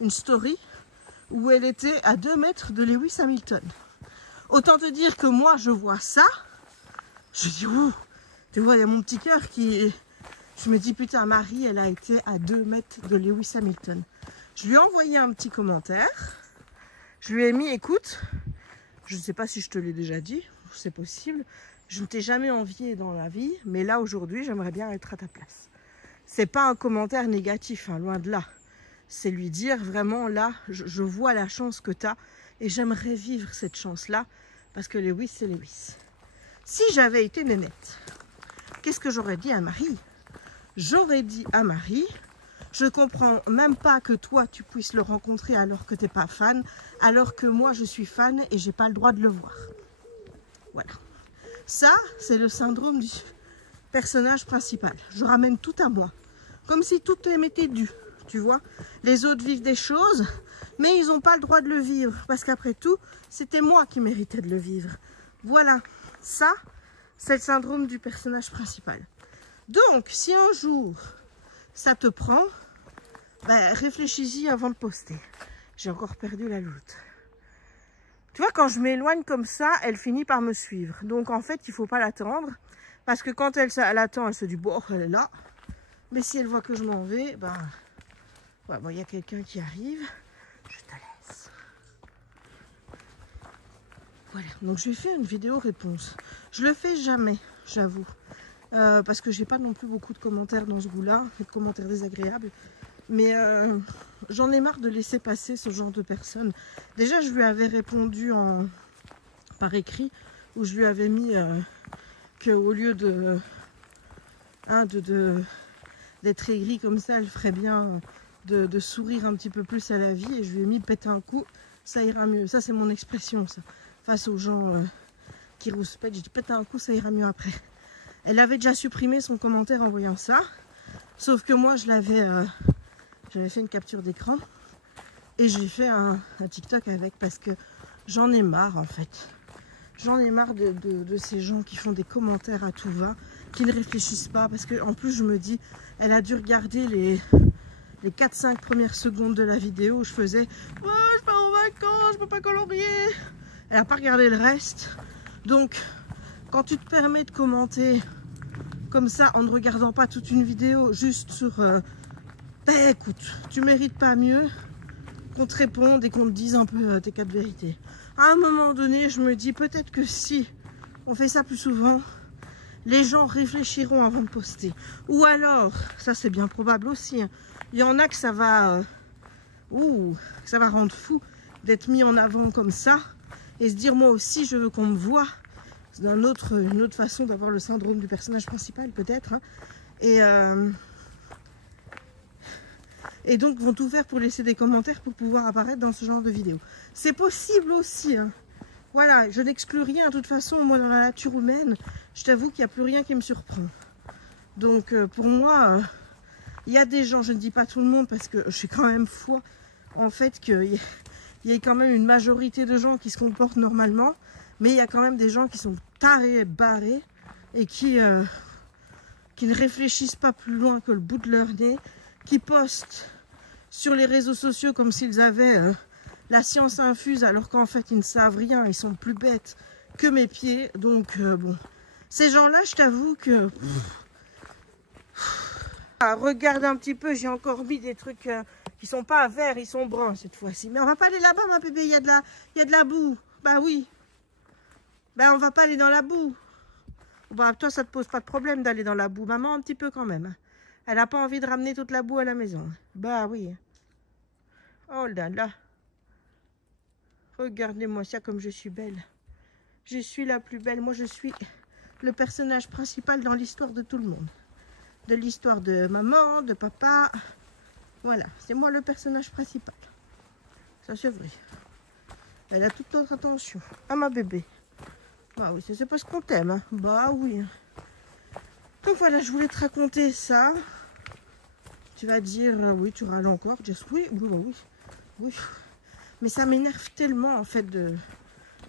une story où elle était à 2 mètres de Lewis Hamilton. Autant te dire que moi, je vois ça, je dis ouh, tu vois, il y a mon petit cœur qui... Je me dis putain, Marie, elle a été à 2 mètres de Lewis Hamilton. Je lui ai envoyé un petit commentaire, je lui ai mis écoute, je ne sais pas si je te l'ai déjà dit, c'est possible. Je ne t'ai jamais envié dans la vie, mais là aujourd'hui, j'aimerais bien être à ta place. C'est pas un commentaire négatif, hein, loin de là. C'est lui dire vraiment là, je vois la chance que tu as et j'aimerais vivre cette chance-là parce que Lewis, c'est Lewis. Si j'avais été Nénette, qu'est-ce que j'aurais dit à Marie? J'aurais dit à Marie, je comprends même pas que toi tu puisses le rencontrer alors que tu n'es pas fan, alors que moi je suis fan et j'ai pas le droit de le voir. Voilà. Ça, c'est le syndrome du personnage principal. Je ramène tout à moi. Comme si tout m'était dû, tu vois. Les autres vivent des choses, mais ils n'ont pas le droit de le vivre. Parce qu'après tout, c'était moi qui méritais de le vivre. Voilà. Ça, c'est le syndrome du personnage principal. Donc, si un jour, ça te prend, ben, réfléchis-y avant de poster. J'ai encore perdu la loutre. Tu vois, quand je m'éloigne comme ça, elle finit par me suivre. Donc, en fait, il ne faut pas l'attendre. Parce que quand elle attend, elle se dit, bon, elle est là. Mais si elle voit que je m'en vais, ben... Ouais, bon, il y a quelqu'un qui arrive. Je te laisse. Voilà. Donc, je vais faire une vidéo réponse. Je le fais jamais, j'avoue. Parce que j'ai pas non plus beaucoup de commentaires dans ce goût-là. Des commentaires désagréables. Mais j'en ai marre de laisser passer ce genre de personnes. Déjà, je lui avais répondu par écrit, où je lui avais mis qu'au lieu d'être aigrie comme ça, elle ferait bien de sourire un petit peu plus à la vie. Et je lui ai mis péter un coup, ça ira mieux. Ça, c'est mon expression, ça. Face aux gens qui rouspètent, j'ai dit péter un coup, ça ira mieux après. Elle avait déjà supprimé son commentaire en voyant ça. Sauf que moi, j'avais fait une capture d'écran. Et j'ai fait un TikTok avec parce que j'en ai marre en fait. J'en ai marre de ces gens qui font des commentaires à tout va, qui ne réfléchissent pas. Parce que en plus je me dis, elle a dû regarder les 4-5 premières secondes de la vidéo où je faisais « Oh, je pars en vacances, je peux pas colorier !» Elle n'a pas regardé le reste. Donc, quand tu te permets de commenter comme ça en ne regardant pas toute une vidéo, juste sur ben écoute, tu mérites pas mieux qu'on te réponde et qu'on te dise un peu tes cas de vérité. À un moment donné, je me dis peut-être que si on fait ça plus souvent, les gens réfléchiront avant de poster. Ou alors, ça c'est bien probable aussi, hein, il y en a que ça va rendre fou d'être mis en avant comme ça et se dire moi aussi je veux qu'on me voie. C'est une autre façon d'avoir le syndrome du personnage principal peut-être. Hein. Et donc vont tout faire pour laisser des commentaires pour pouvoir apparaître dans ce genre de vidéo. C'est possible aussi. Hein. Voilà, je n'exclus rien. De toute façon, moi dans la nature humaine, je t'avoue qu'il n'y a plus rien qui me surprend. Donc pour moi, il y a des gens, je ne dis pas tout le monde parce que j'ai quand même foi en fait qu'il y ait quand même une majorité de gens qui se comportent normalement. Mais il y a quand même des gens qui sont tarés et barrés et qui ne réfléchissent pas plus loin que le bout de leur nez, qui postent sur les réseaux sociaux comme s'ils avaient la science infuse alors qu'en fait ils ne savent rien, ils sont plus bêtes que mes pieds. Donc bon, ces gens-là, je t'avoue que... regarde un petit peu, j'ai encore mis des trucs qui sont pas verts, ils sont bruns cette fois-ci. Mais on va pas aller là-bas ma bébé, il y a de la boue. Bah oui. Ben on va pas aller dans la boue. Bah toi ça te pose pas de problème d'aller dans la boue. Maman un petit peu quand même. Elle n'a pas envie de ramener toute la boue à la maison. Bah oui. Oh là là. Regardez-moi ça comme je suis belle. Je suis la plus belle. Moi je suis le personnage principal dans l'histoire de tout le monde. De l'histoire de maman, de papa. Voilà, c'est moi le personnage principal. Ça c'est vrai. Elle a toute notre attention. À ma bébé. Bah oui, c'est parce qu'on t'aime. Hein. Bah oui. Donc voilà, je voulais te raconter ça. Tu vas dire, oui, tu râles encore. Je dis, oui, oui. Mais ça m'énerve tellement, en fait, de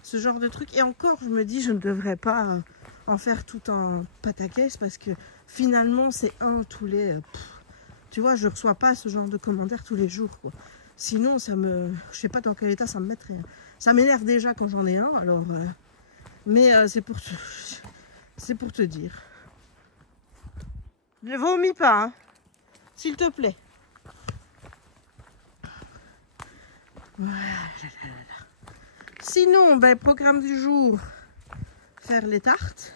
ce genre de truc. Et encore, je me dis, je ne devrais pas en faire tout en pataquès parce que finalement, c'est tous les... tu vois, je reçois pas ce genre de commentaires tous les jours, quoi. Sinon, ça me... Je sais pas dans quel état ça me mettrait. Ça m'énerve déjà quand j'en ai un, alors... Mais c'est pour te dire. Ne vomis pas, hein, s'il te plaît. Voilà. Sinon, ben, programme du jour, faire les tartes.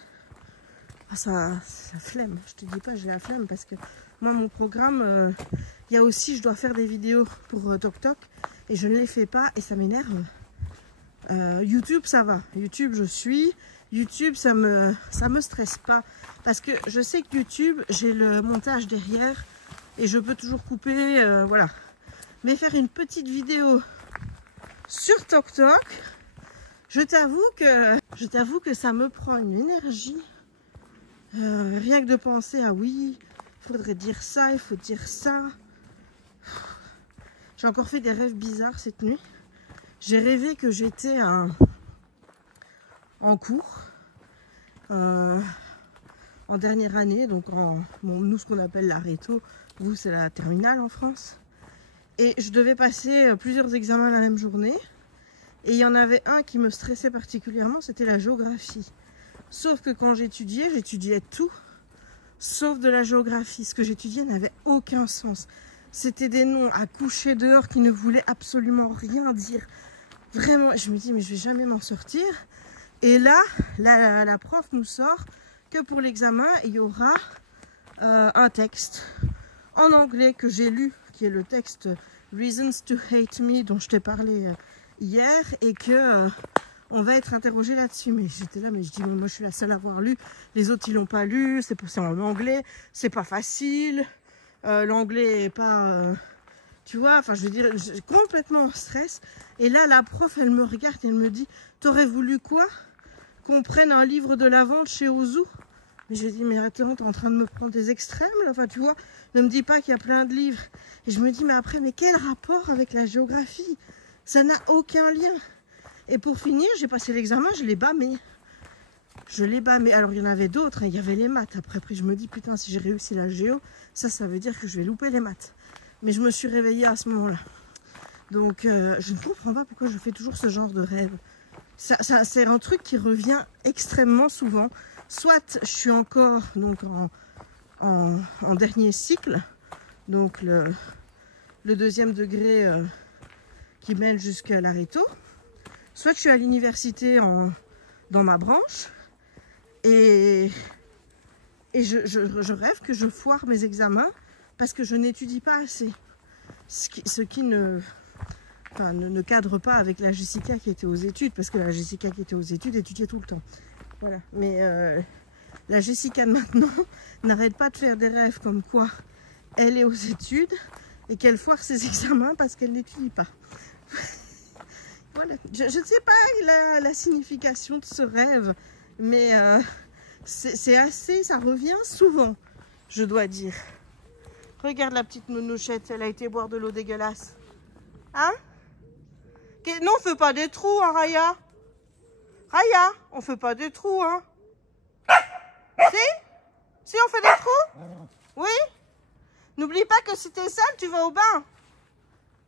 Ah, ça flemme, je te dis pas, j'ai la flemme parce que moi, mon programme, il y a aussi, je dois faire des vidéos pour TokTok et je ne les fais pas et ça m'énerve. YouTube, ça va. YouTube, je suis. YouTube, ça me stresse pas. Parce que je sais que YouTube, j'ai le montage derrière et je peux toujours couper, voilà. Mais faire une petite vidéo sur TokTok, je t'avoue que ça me prend une énergie. Rien que de penser à oui, il faudrait dire ça, il faut dire ça. J'ai encore fait des rêves bizarres cette nuit. J'ai rêvé que j'étais en cours, en dernière année, donc nous ce qu'on appelle la réto, vous c'est la terminale en France. Et je devais passer plusieurs examens la même journée. Et il y en avait un qui me stressait particulièrement, c'était la géographie. Sauf que quand j'étudiais tout, sauf de la géographie. Ce que j'étudiais n'avait aucun sens. C'était des noms à coucher dehors qui ne voulaient absolument rien dire. Vraiment, je me dis, mais je vais jamais m'en sortir. Et là, la prof nous sort que pour l'examen, il y aura un texte en anglais que j'ai lu, qui est le texte Reasons to Hate Me, dont je t'ai parlé hier, et que on va être interrogé là-dessus. Mais j'étais là, mais je dis, moi je suis la seule à avoir lu, les autres ils l'ont pas lu, c'est en anglais, c'est pas facile, l'anglais est pas Tu vois, enfin, je veux dire, complètement en stress. Et là, la prof, elle me regarde et elle me dit, t'aurais voulu quoi? Qu'on prenne un livre de la vente chez Ozu? Mais j'ai dit, mais attends, t'es en train de me prendre des extrêmes, là. Enfin, tu vois, ne me dis pas qu'il y a plein de livres. Et je me dis, mais après, mais quel rapport avec la géographie? Ça n'a aucun lien. Et pour finir, j'ai passé l'examen, je l'ai bâmé. Je l'ai bâmé. Alors, il y en avait d'autres, hein. Il y avait les maths. Après, je me dis, putain, si j'ai réussi la géo, ça veut dire que je vais louper les maths. Mais je me suis réveillée à ce moment-là. Donc, je ne comprends pas pourquoi je fais toujours ce genre de rêve. C'est un truc qui revient extrêmement souvent. Soit je suis encore donc, en dernier cycle, donc le deuxième degré qui mène jusqu'à l'Areto. Soit je suis à l'université dans ma branche et je rêve que je foire mes examens parce que je n'étudie pas assez. Ce qui ne cadre pas avec la Jessica qui était aux études, parce que la Jessica qui était aux études étudiait tout le temps. Voilà. Mais la Jessica de maintenant n'arrête pas de faire des rêves comme quoi elle est aux études et qu'elle foire ses examens parce qu'elle n'étudie pas. Voilà. Je ne sais pas la signification de ce rêve, mais c'est assez, ça revient souvent, je dois dire. Regarde la petite nounouchette, elle a été boire de l'eau dégueulasse. Hein? Non, on fait pas des trous, hein, Raya? Raya, on fait pas des trous, hein? Si on fait des trous? Oui? N'oublie pas que si t'es sale, tu vas au bain.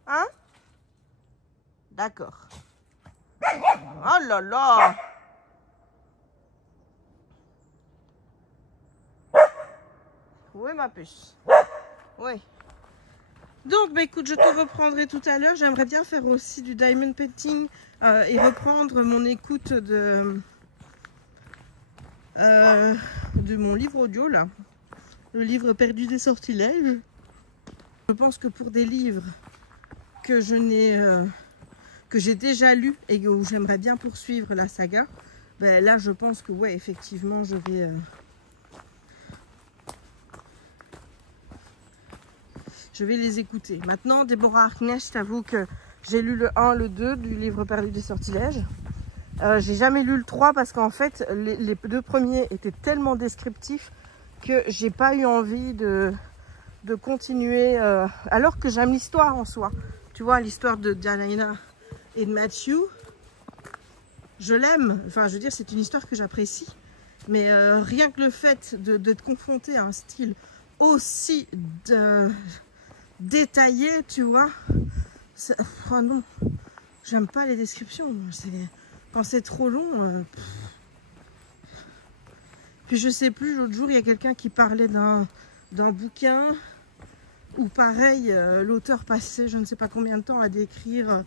Hein? D'accord. Oh là là! Oui, ma puce. Oui. Donc, bah, écoute, je te reprendrai tout à l'heure. J'aimerais bien faire aussi du diamond painting et reprendre mon écoute de mon livre audio, là. Le livre Perdu des sortilèges. Je pense que pour des livres que j'ai déjà lus et où j'aimerais bien poursuivre la saga, ben là, je pense que, ouais, effectivement, je vais les écouter. Maintenant, Deborah Harkness, je t'avoue que j'ai lu le 1, le 2 du livre Perdu des sortilèges. J'ai jamais lu le 3 parce qu'en fait, les deux premiers étaient tellement descriptifs que j'ai pas eu envie de continuer, alors que j'aime l'histoire en soi. Tu vois, l'histoire de Diana et de Matthew, je l'aime. Enfin, je veux dire, c'est une histoire que j'apprécie. Mais rien que le fait d'être confronté à un style aussi détaillé, tu vois. Oh non, j'aime pas les descriptions. Quand c'est trop long. Puis je sais plus, l'autre jour, il y a quelqu'un qui parlait d'un bouquin où pareil, l'auteur passait je ne sais pas combien de temps à décrire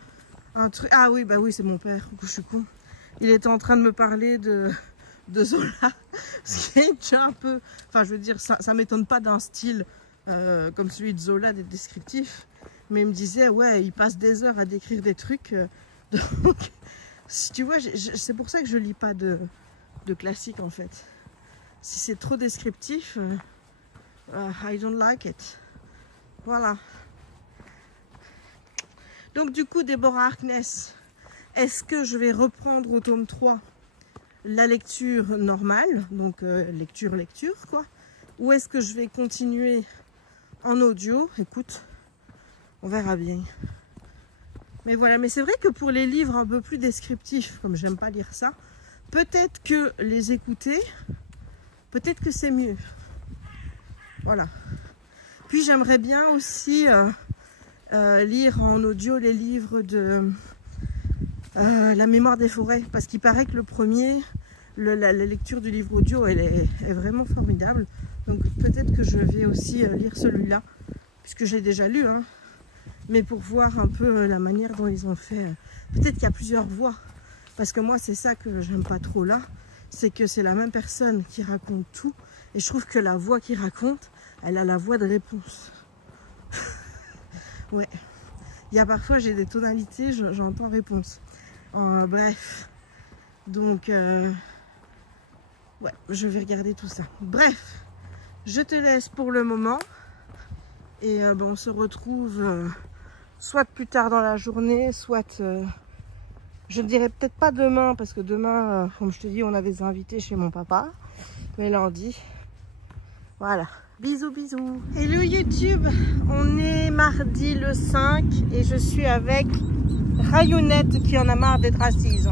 un truc. Ah oui, bah oui, c'est mon père, je suis con. Il était en train de me parler de Zola, ce qui est déjà un peu... Enfin, je veux dire, ça m'étonne pas d'un style comme celui de Zola, d'être descriptif. Mais il me disait, ouais, il passe des heures à décrire des trucs. Donc, tu vois, c'est pour ça que je lis pas de classique, en fait. Si c'est trop descriptif, I don't like it. Voilà. Donc, du coup, Deborah Harkness, est-ce que je vais reprendre au tome 3 la lecture normale, donc lecture, quoi, ou est-ce que je vais continuer en audio? Écoute, on verra bien. Mais voilà, mais c'est vrai que pour les livres un peu plus descriptifs, comme j'aime pas lire ça, peut-être que les écouter, peut-être que c'est mieux. Voilà. Puis j'aimerais bien aussi lire en audio les livres de La mémoire des forêts, parce qu'il paraît que le premier, la lecture du livre audio, elle est vraiment formidable. Donc peut-être que je vais aussi lire celui-là, puisque je l'ai déjà lu, hein, mais pour voir un peu la manière dont ils ont fait. Peut-être qu'il y a plusieurs voix, parce que moi c'est ça que j'aime pas trop là, c'est que c'est la même personne qui raconte tout, et je trouve que la voix qui raconte, elle a la voix de réponse. Ouais, il y a parfois j'ai des tonalités, j'entends réponse. Bref, donc ouais, je vais regarder tout ça. Bref, je te laisse pour le moment et on se retrouve soit plus tard dans la journée, soit je ne dirais peut-être pas demain, parce que demain, comme je te dis, on a des invités chez mon papa, mais lundi, voilà. Bisous, bisous. Hello YouTube, on est mardi le 5 et je suis avec Rayounette qui en a marre d'être assise.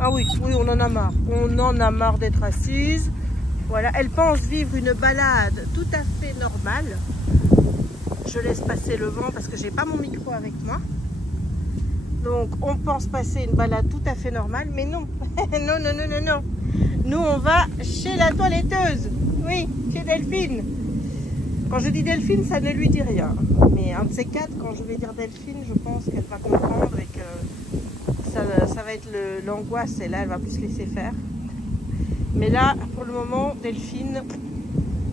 Ah oui, oui, on en a marre. On en a marre d'être assise. Voilà, elle pense vivre une balade tout à fait normale. Je laisse passer le vent parce que j'ai pas mon micro avec moi. Donc on pense passer une balade tout à fait normale, mais non. Non, non, non, non, non. Nous on va chez la toiletteuse. Oui, chez Delphine. Quand je dis Delphine, ça ne lui dit rien. Mais un de ces quatre, quand je vais dire Delphine, je pense qu'elle va comprendre et que ça va être l'angoisse. Et là, elle va plus se laisser faire. Mais là, pour le moment, Delphine,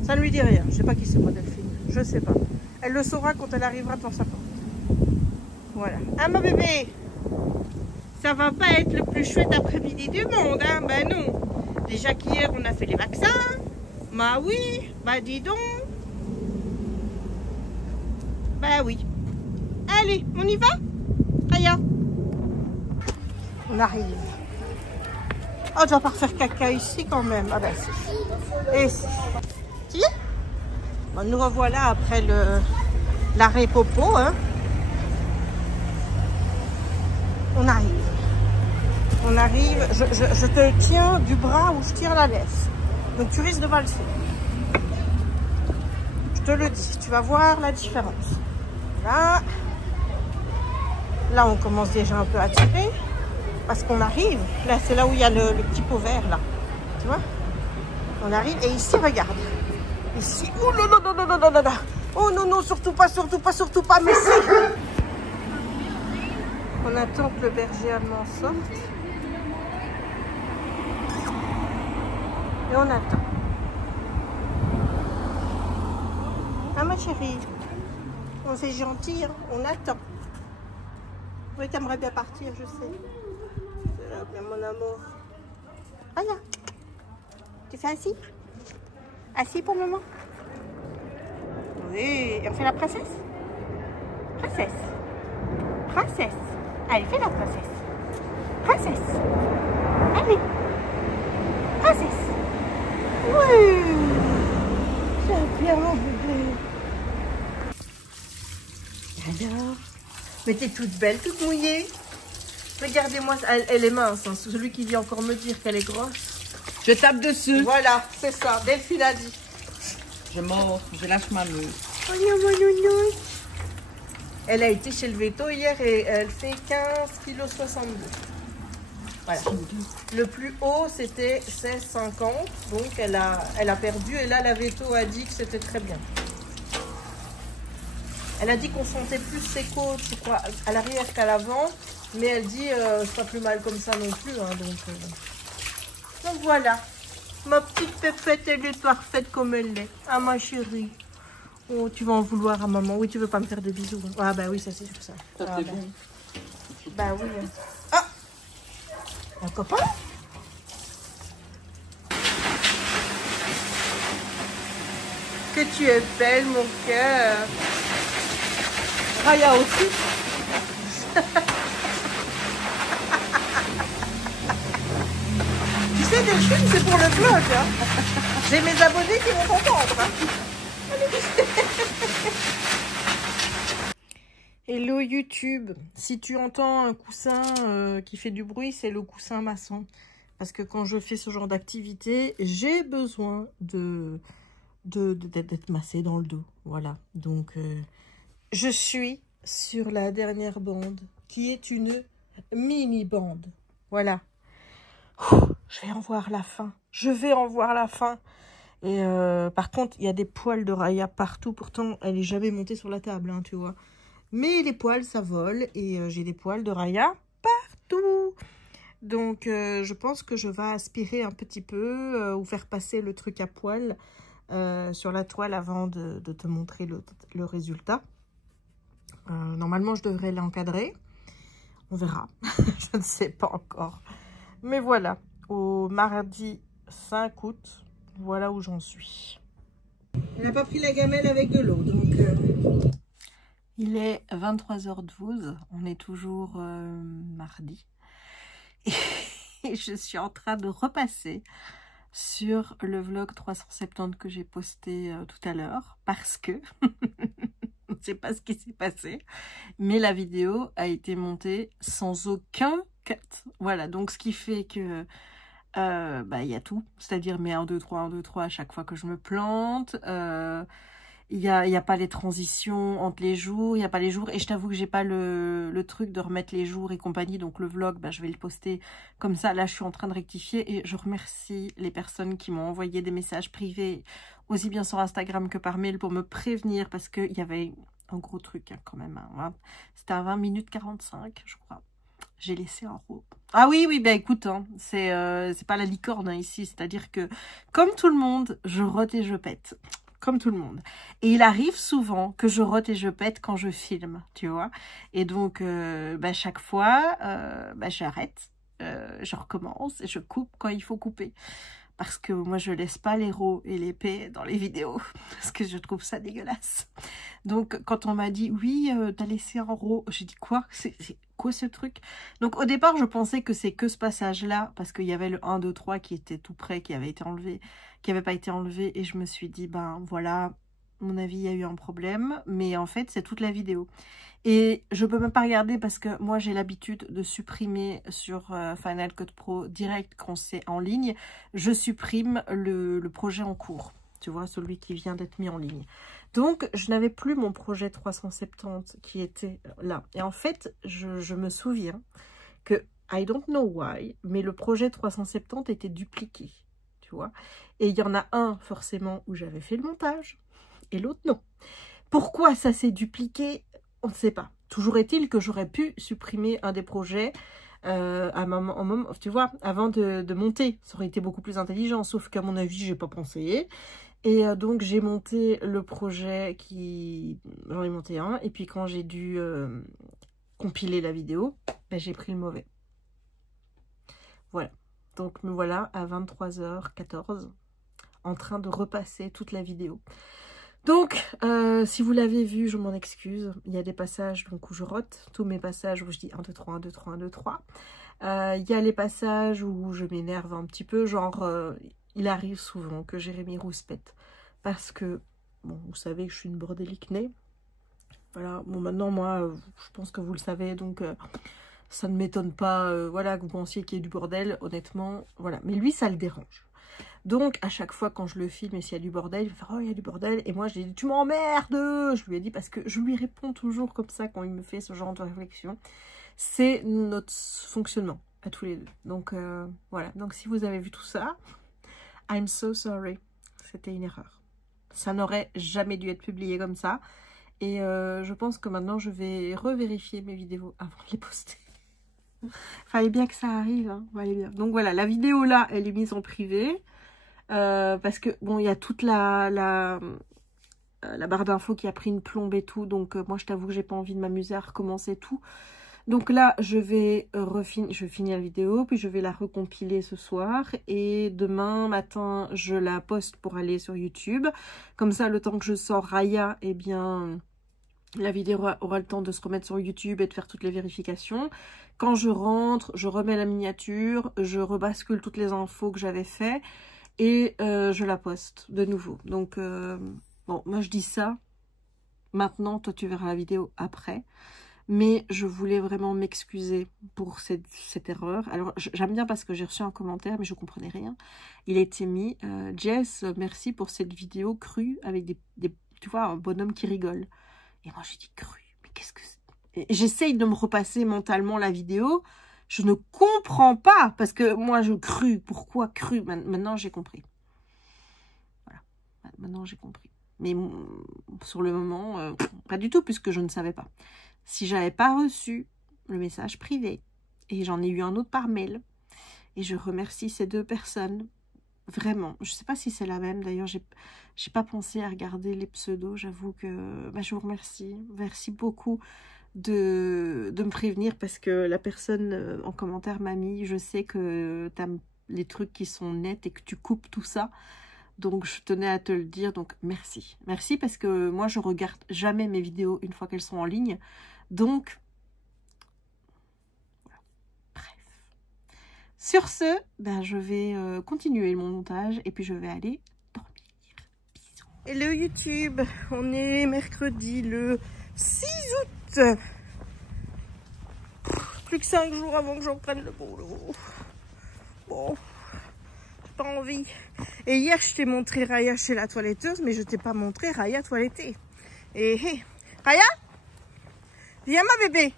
ça ne lui dit rien. Je ne sais pas qui c'est moi, Delphine. Je ne sais pas. Elle le saura quand elle arrivera devant sa porte. Voilà. Ah, ma bébé, ça va pas être le plus chouette après-midi du monde, hein? Ben non. Déjà qu'hier, on a fait les vaccins. Bah oui, bah dis donc. Bah oui. Allez, on y va? Aya. On arrive. Oh, tu vas pas refaire caca ici quand même. Ah ben si. Et si. Si. Bon, nous revoilà après l'arrêt popo. Hein. On arrive. On arrive. Je te tiens du bras où je tire la laisse. Donc tu risques de valser. Je te le dis. Tu vas voir la différence. Là. Là, on commence déjà un peu à tirer. Parce qu'on arrive. Là, c'est là où il y a le petit pot vert, là. Tu vois? On arrive. Et ici, regarde. Ici. Oh non, non, non, non, non, non, non. Oh non, non, surtout pas, surtout pas, surtout pas. Mais si. On attend que le berger allemand sorte. Et on attend. Ah, ma chérie. On c'est gentil, hein. On attend. Oui, t'aimerais bien partir, je sais. C'est là, bien mon amour. Voilà. Tu fais assis? Assis pour le moment? Oui. Et on fait la princesse? Princesse. Princesse. Allez, fais la princesse. Princesse. Allez. Princesse. Oui. C'est bien mon bébé. Alors. Mais t'es toute belle, toute mouillée. Regardez-moi, elle est mince. Hein. Celui qui vient encore me dire qu'elle est grosse. Je tape dessus. Voilà, c'est ça. Delphine a dit. Je mords, je lâche ma meule. Oh non, mon nounou. Elle a été chez le veto hier et elle fait 15,62 kg. Voilà. Le plus haut, c'était 16,50 kg. Donc, elle a perdu. Et là, la veto a dit que c'était très bien. Elle a dit qu'on sentait plus ses côtes, je crois, à l'arrière qu'à l'avant. Mais elle dit, c'est pas plus mal comme ça non plus. Hein, donc voilà. Ma petite pépette, elle est parfaite comme elle est. Ah, ma chérie. Oh, tu vas en vouloir à maman. Oui, tu veux pas me faire des bisous. Hein. Ah, bah oui, ça c'est sûr ça. Ça ah, c'est bah. bon. Bah oui. Ah, un copain. Que tu es belle, mon cœur. Raya aussi. Tu sais, Delphine, c'est pour le vlog. Hein. J'ai mes abonnés qui vont comprendre. Hein. Hello YouTube. Si tu entends un coussin qui fait du bruit, c'est le coussin maçon. Parce que quand je fais ce genre d'activité, j'ai besoin d'être massée dans le dos. Voilà. Donc, je suis sur la dernière bande, qui est une mini-bande. Voilà. Je vais en voir la fin. Je vais en voir la fin. Et par contre, il y a des poils de Raya partout. Pourtant, elle n'est jamais montée sur la table, hein, tu vois. Mais les poils, ça vole. Et j'ai des poils de Raya partout. Donc, je pense que je vais aspirer un petit peu ou faire passer le truc à poil sur la toile avant de te montrer le résultat. Normalement, je devrais l'encadrer. On verra. Je ne sais pas encore. Mais voilà, au mardi 5 août, voilà où j'en suis. Elle n'a pas pris la gamelle avec de l'eau, donc... Il est 23h12, on est toujours mardi. Et je suis en train de repasser sur le vlog 370 que j'ai posté tout à l'heure. Parce que, je ne sais pas ce qui s'est passé, mais la vidéo a été montée sans aucun cut. Voilà, donc ce qui fait que il y a tout. C'est-à-dire mes 1, 2, 3, 1, 2, 3 à chaque fois que je me plante. Il y a pas les transitions entre les jours, il n'y a pas les jours. Et je t'avoue que j'ai pas le truc de remettre les jours et compagnie. Donc le vlog, je vais le poster comme ça. Là, je suis en train de rectifier. Et je remercie les personnes qui m'ont envoyé des messages privés, aussi bien sur Instagram que par mail, pour me prévenir. Parce qu'il y avait un gros truc quand même. Hein. C'était à 20 minutes 45, je crois. J'ai laissé un RAW. Ah oui, écoute, hein, c'est pas la licorne ici. C'est-à-dire que, comme tout le monde, je rote et je pète. Comme tout le monde. Et il arrive souvent que je rote et je pète quand je filme, tu vois. Et donc, chaque fois, j'arrête, je recommence et je coupe quand il faut couper. Parce que moi, je laisse pas les RAW et les P dans les vidéos. Parce que je trouve ça dégueulasse. Donc, quand on m'a dit, oui, t'as laissé un RAW, j'ai dit, quoi? C'est quoi ce truc? Donc, au départ, je pensais que c'est que ce passage-là. Parce qu'il y avait le 1, 2, 3 qui était tout près, qui avait été enlevé, qui n'avait pas été enlevé. Et je me suis dit, voilà, à mon avis, il y a eu un problème. Mais en fait, c'est toute la vidéo. Et je peux même pas regarder parce que moi j'ai l'habitude de supprimer sur Final Cut Pro direct quand c'est en ligne. Je supprime le projet en cours, tu vois, celui qui vient d'être mis en ligne. Donc je n'avais plus mon projet 370 qui était là. Et en fait, je me souviens que, I don't know why, mais le projet 370 était dupliqué, tu vois. Et il y en a un forcément où j'avais fait le montage et l'autre non. Pourquoi ça s'est dupliqué? On ne sait pas. Toujours est-il que j'aurais pu supprimer un des projets tu vois, avant de monter. Ça aurait été beaucoup plus intelligent, sauf qu'à mon avis, j'ai pas pensé. Et donc, j'ai monté le projet j'en ai monté un. Et puis, quand j'ai dû compiler la vidéo, j'ai pris le mauvais. Voilà. Donc, me voilà à 23h14 en train de repasser toute la vidéo. Donc, si vous l'avez vu, je m'en excuse. Il y a des passages donc, où je rote. Tous mes passages où je dis 1, 2, 3, 1, 2, 3, 1, 2, 3. Il y a les passages où je m'énerve un petit peu. Genre, il arrive souvent que Jérémy rouspète. Parce que, bon, vous savez que je suis une bordélique née. Voilà, bon, maintenant, moi, je pense que vous le savez. Donc, ça ne m'étonne pas, voilà, que vous pensiez qu'il y ait du bordel. Honnêtement, voilà. Mais lui, ça le dérange. Donc, à chaque fois, quand je le filme et s'il y a du bordel, il va faire « Oh, il y a du bordel !» Et moi, je lui ai dit « Tu m'emmerdes !» Je lui ai dit, parce que je lui réponds toujours comme ça quand il me fait ce genre de réflexion. C'est notre fonctionnement, à tous les deux. Donc, voilà. Donc, si vous avez vu tout ça, I'm so sorry. C'était une erreur. Ça n'aurait jamais dû être publié comme ça. Et je pense que maintenant, je vais revérifier mes vidéos avant de les poster. Fallait bien que ça arrive, hein. Fallait bien. Donc, voilà. La vidéo, là, elle est mise en privé. Parce que bon, il y a toute la barre d'infos qui a pris une plombe et tout, donc moi je t'avoue que j'ai pas envie de m'amuser à recommencer tout. Donc là je vais finir la vidéo, puis je vais la recompiler ce soir et demain matin je la poste pour aller sur YouTube. Comme ça, le temps que je sors Raya, eh bien la vidéo aura le temps de se remettre sur YouTube et de faire toutes les vérifications. Quand je rentre, je remets la miniature, je rebascule toutes les infos que j'avais fait. Et je la poste de nouveau. Donc, bon, moi je dis ça. Maintenant, toi tu verras la vidéo après. Mais je voulais vraiment m'excuser pour cette erreur. Alors, j'aime bien parce que j'ai reçu un commentaire, mais je ne comprenais rien. Il a été mis, Jess, merci pour cette vidéo crue avec tu vois, un bonhomme qui rigole. Et moi j'ai dit crue, mais qu'est-ce que c'est? J'essaye de me repasser mentalement la vidéo. Je ne comprends pas, parce que moi, je crus. Pourquoi cru? Maintenant, j'ai compris. Voilà. Maintenant, j'ai compris. Mais sur le moment, pas du tout, puisque je ne savais pas. Si j'avais pas reçu le message privé, et j'en ai eu un autre par mail, et je remercie ces deux personnes, vraiment. Je ne sais pas si c'est la même. D'ailleurs, j'ai pas pensé à regarder les pseudos. J'avoue que je vous remercie. Merci beaucoup de me prévenir, parce que la personne en commentaire m'a mis, je sais que tu as les trucs qui sont nets et que tu coupes tout ça, Donc je tenais à te le dire, donc merci. Merci parce que moi je regarde jamais mes vidéos une fois qu'elles sont en ligne. Donc, voilà. Bref. Sur ce, ben, je vais continuer mon montage et puis je vais aller dormir. Bisous. Hello YouTube, on est mercredi le 6 août. Plus que 5 jours avant que j'en prenne le boulot. Bon, j'ai pas envie. Et hier, je t'ai montré Raya chez la toiletteuse, mais je t'ai pas montré Raya toilettée. Et hey, Raya, viens ma bébé.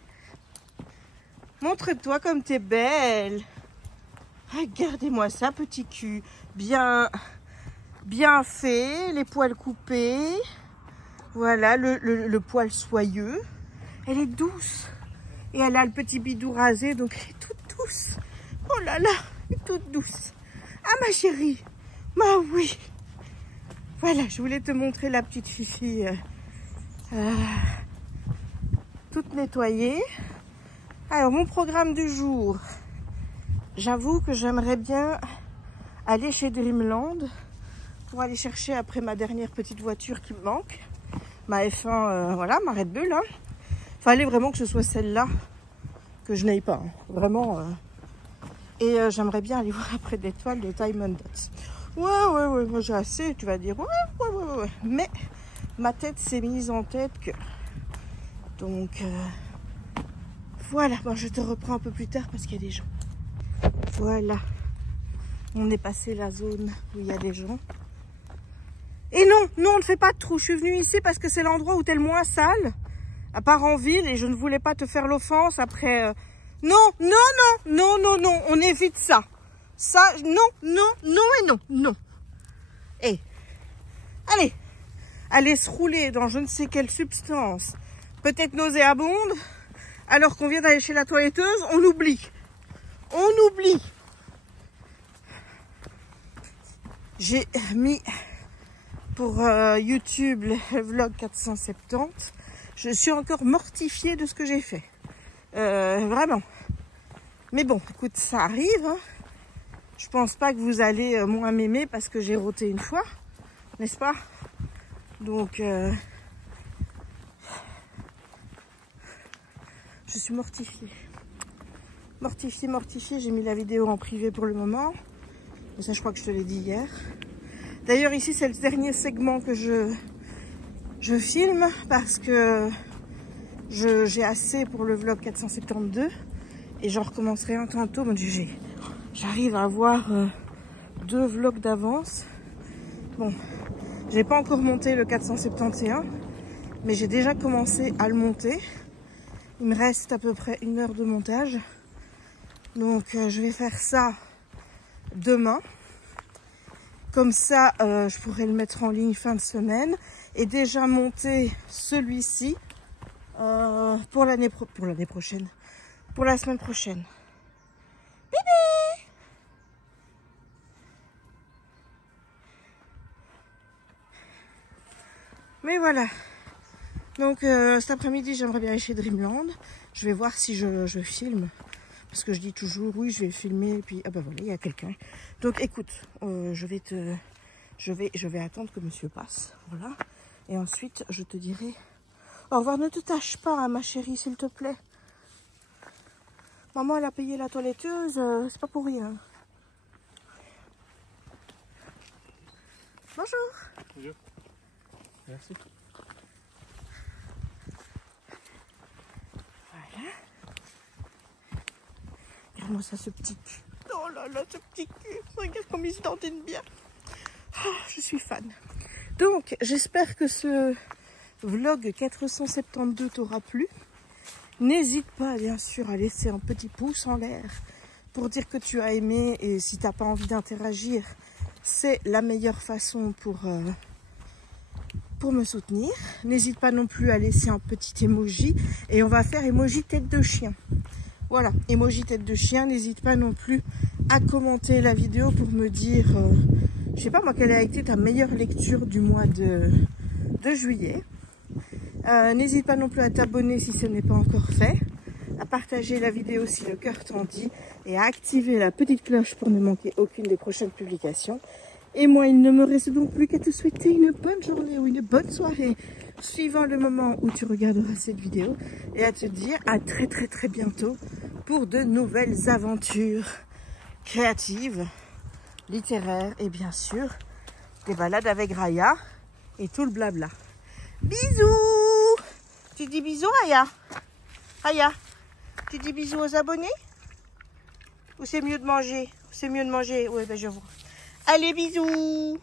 Montre-toi comme t'es belle. Regardez-moi ça, petit cul. Bien fait, les poils coupés. Voilà, le poil soyeux. Elle est douce. Et elle a le petit bidou rasé, donc elle est toute douce. Oh là là, elle est toute douce. Ah ma chérie, bah oui. Voilà, je voulais te montrer la petite Fifi toute nettoyée. Alors, mon programme du jour. J'avoue que j'aimerais bien aller chez Dreamland pour aller chercher après ma dernière petite voiture qui me manque. Ma F1, voilà, ma Red Bull. Hein. Fallait vraiment que ce soit celle-là que je n'aille pas. Hein. Vraiment. Et j'aimerais bien aller voir après des toiles de Diamond Dots. Ouais, moi j'ai assez. Tu vas dire, ouais. Mais ma tête s'est mise en tête que... Donc, voilà. Bon, je te reprends un peu plus tard parce qu'il y a des gens. Voilà. On est passé la zone où il y a des gens. Et non, on ne fait pas de trou. Je suis venue ici parce que c'est l'endroit où t'es le moins sale. À part en ville, et je ne voulais pas te faire l'offense après... Non, on évite ça. Ça, non. Eh, allez, aller se rouler dans je ne sais quelle substance, peut-être nauséabonde, alors qu'on vient d'aller chez la toiletteuse, on oublie. J'ai mis pour YouTube le vlog 470. Je suis encore mortifiée de ce que j'ai fait. Vraiment. Mais bon, écoute, ça arrive. Hein. Je pense pas que vous allez moins m'aimer parce que j'ai roté une fois. N'est-ce pas? Donc, je suis mortifiée. Mortifiée. J'ai mis la vidéo en privé pour le moment. Mais ça, je crois que je te l'ai dit hier. D'ailleurs, ici, c'est le dernier segment que je filme parce que j'ai assez pour le vlog 472 et j'en recommencerai un tantôt. J'arrive à avoir 2 vlogs d'avance. Bon, j'ai pas encore monté le 471, mais j'ai déjà commencé à le monter. Il me reste à peu près 1 heure de montage. Donc je vais faire ça demain. Comme ça, je pourrai le mettre en ligne fin de semaine. Et déjà monter celui-ci pour la semaine prochaine. Bébé! Mais voilà. Donc cet après-midi, j'aimerais bien aller chez Dreamland. Je vais voir si je filme. Parce que je dis toujours, oui, je vais filmer. Et puis, ah ben voilà, il y a quelqu'un. Donc écoute, je vais attendre que monsieur passe. Voilà. Et ensuite, je te dirai... Au revoir, ne te tâche pas, hein, ma chérie, s'il te plaît. Maman, elle a payé la toiletteuse, c'est pas pour rien. Bonjour. Bonjour. Merci. Voilà. Regarde-moi ça, ce petit cul. Oh là là, ce petit cul. Regarde comme il se dentine bien. Oh, je suis fan. Donc, j'espère que ce vlog 472 t'aura plu. N'hésite pas, bien sûr, à laisser un petit pouce en l'air pour dire que tu as aimé. Et si tu n'as pas envie d'interagir, c'est la meilleure façon pour me soutenir. N'hésite pas non plus à laisser un petit emoji. Et on va faire emoji tête de chien. Voilà, emoji tête de chien. N'hésite pas non plus à commenter la vidéo pour me dire, je sais pas moi, quelle a été ta meilleure lecture du mois de juillet. N'hésite pas non plus à t'abonner si ce n'est pas encore fait, à partager la vidéo si le cœur t'en dit et à activer la petite cloche pour ne manquer aucune des prochaines publications. Et moi, il ne me reste donc plus qu'à te souhaiter une bonne journée ou une bonne soirée, suivant le moment où tu regarderas cette vidéo, et à te dire à très très très bientôt pour de nouvelles aventures créatives, littéraires et bien sûr des balades avec Raya et tout le blabla. Bisous! Tu dis bisous, Raya? Raya, tu dis bisous aux abonnés? Ou c'est mieux de manger? C'est mieux de manger? Oui, ben je vois. Allez, bisous!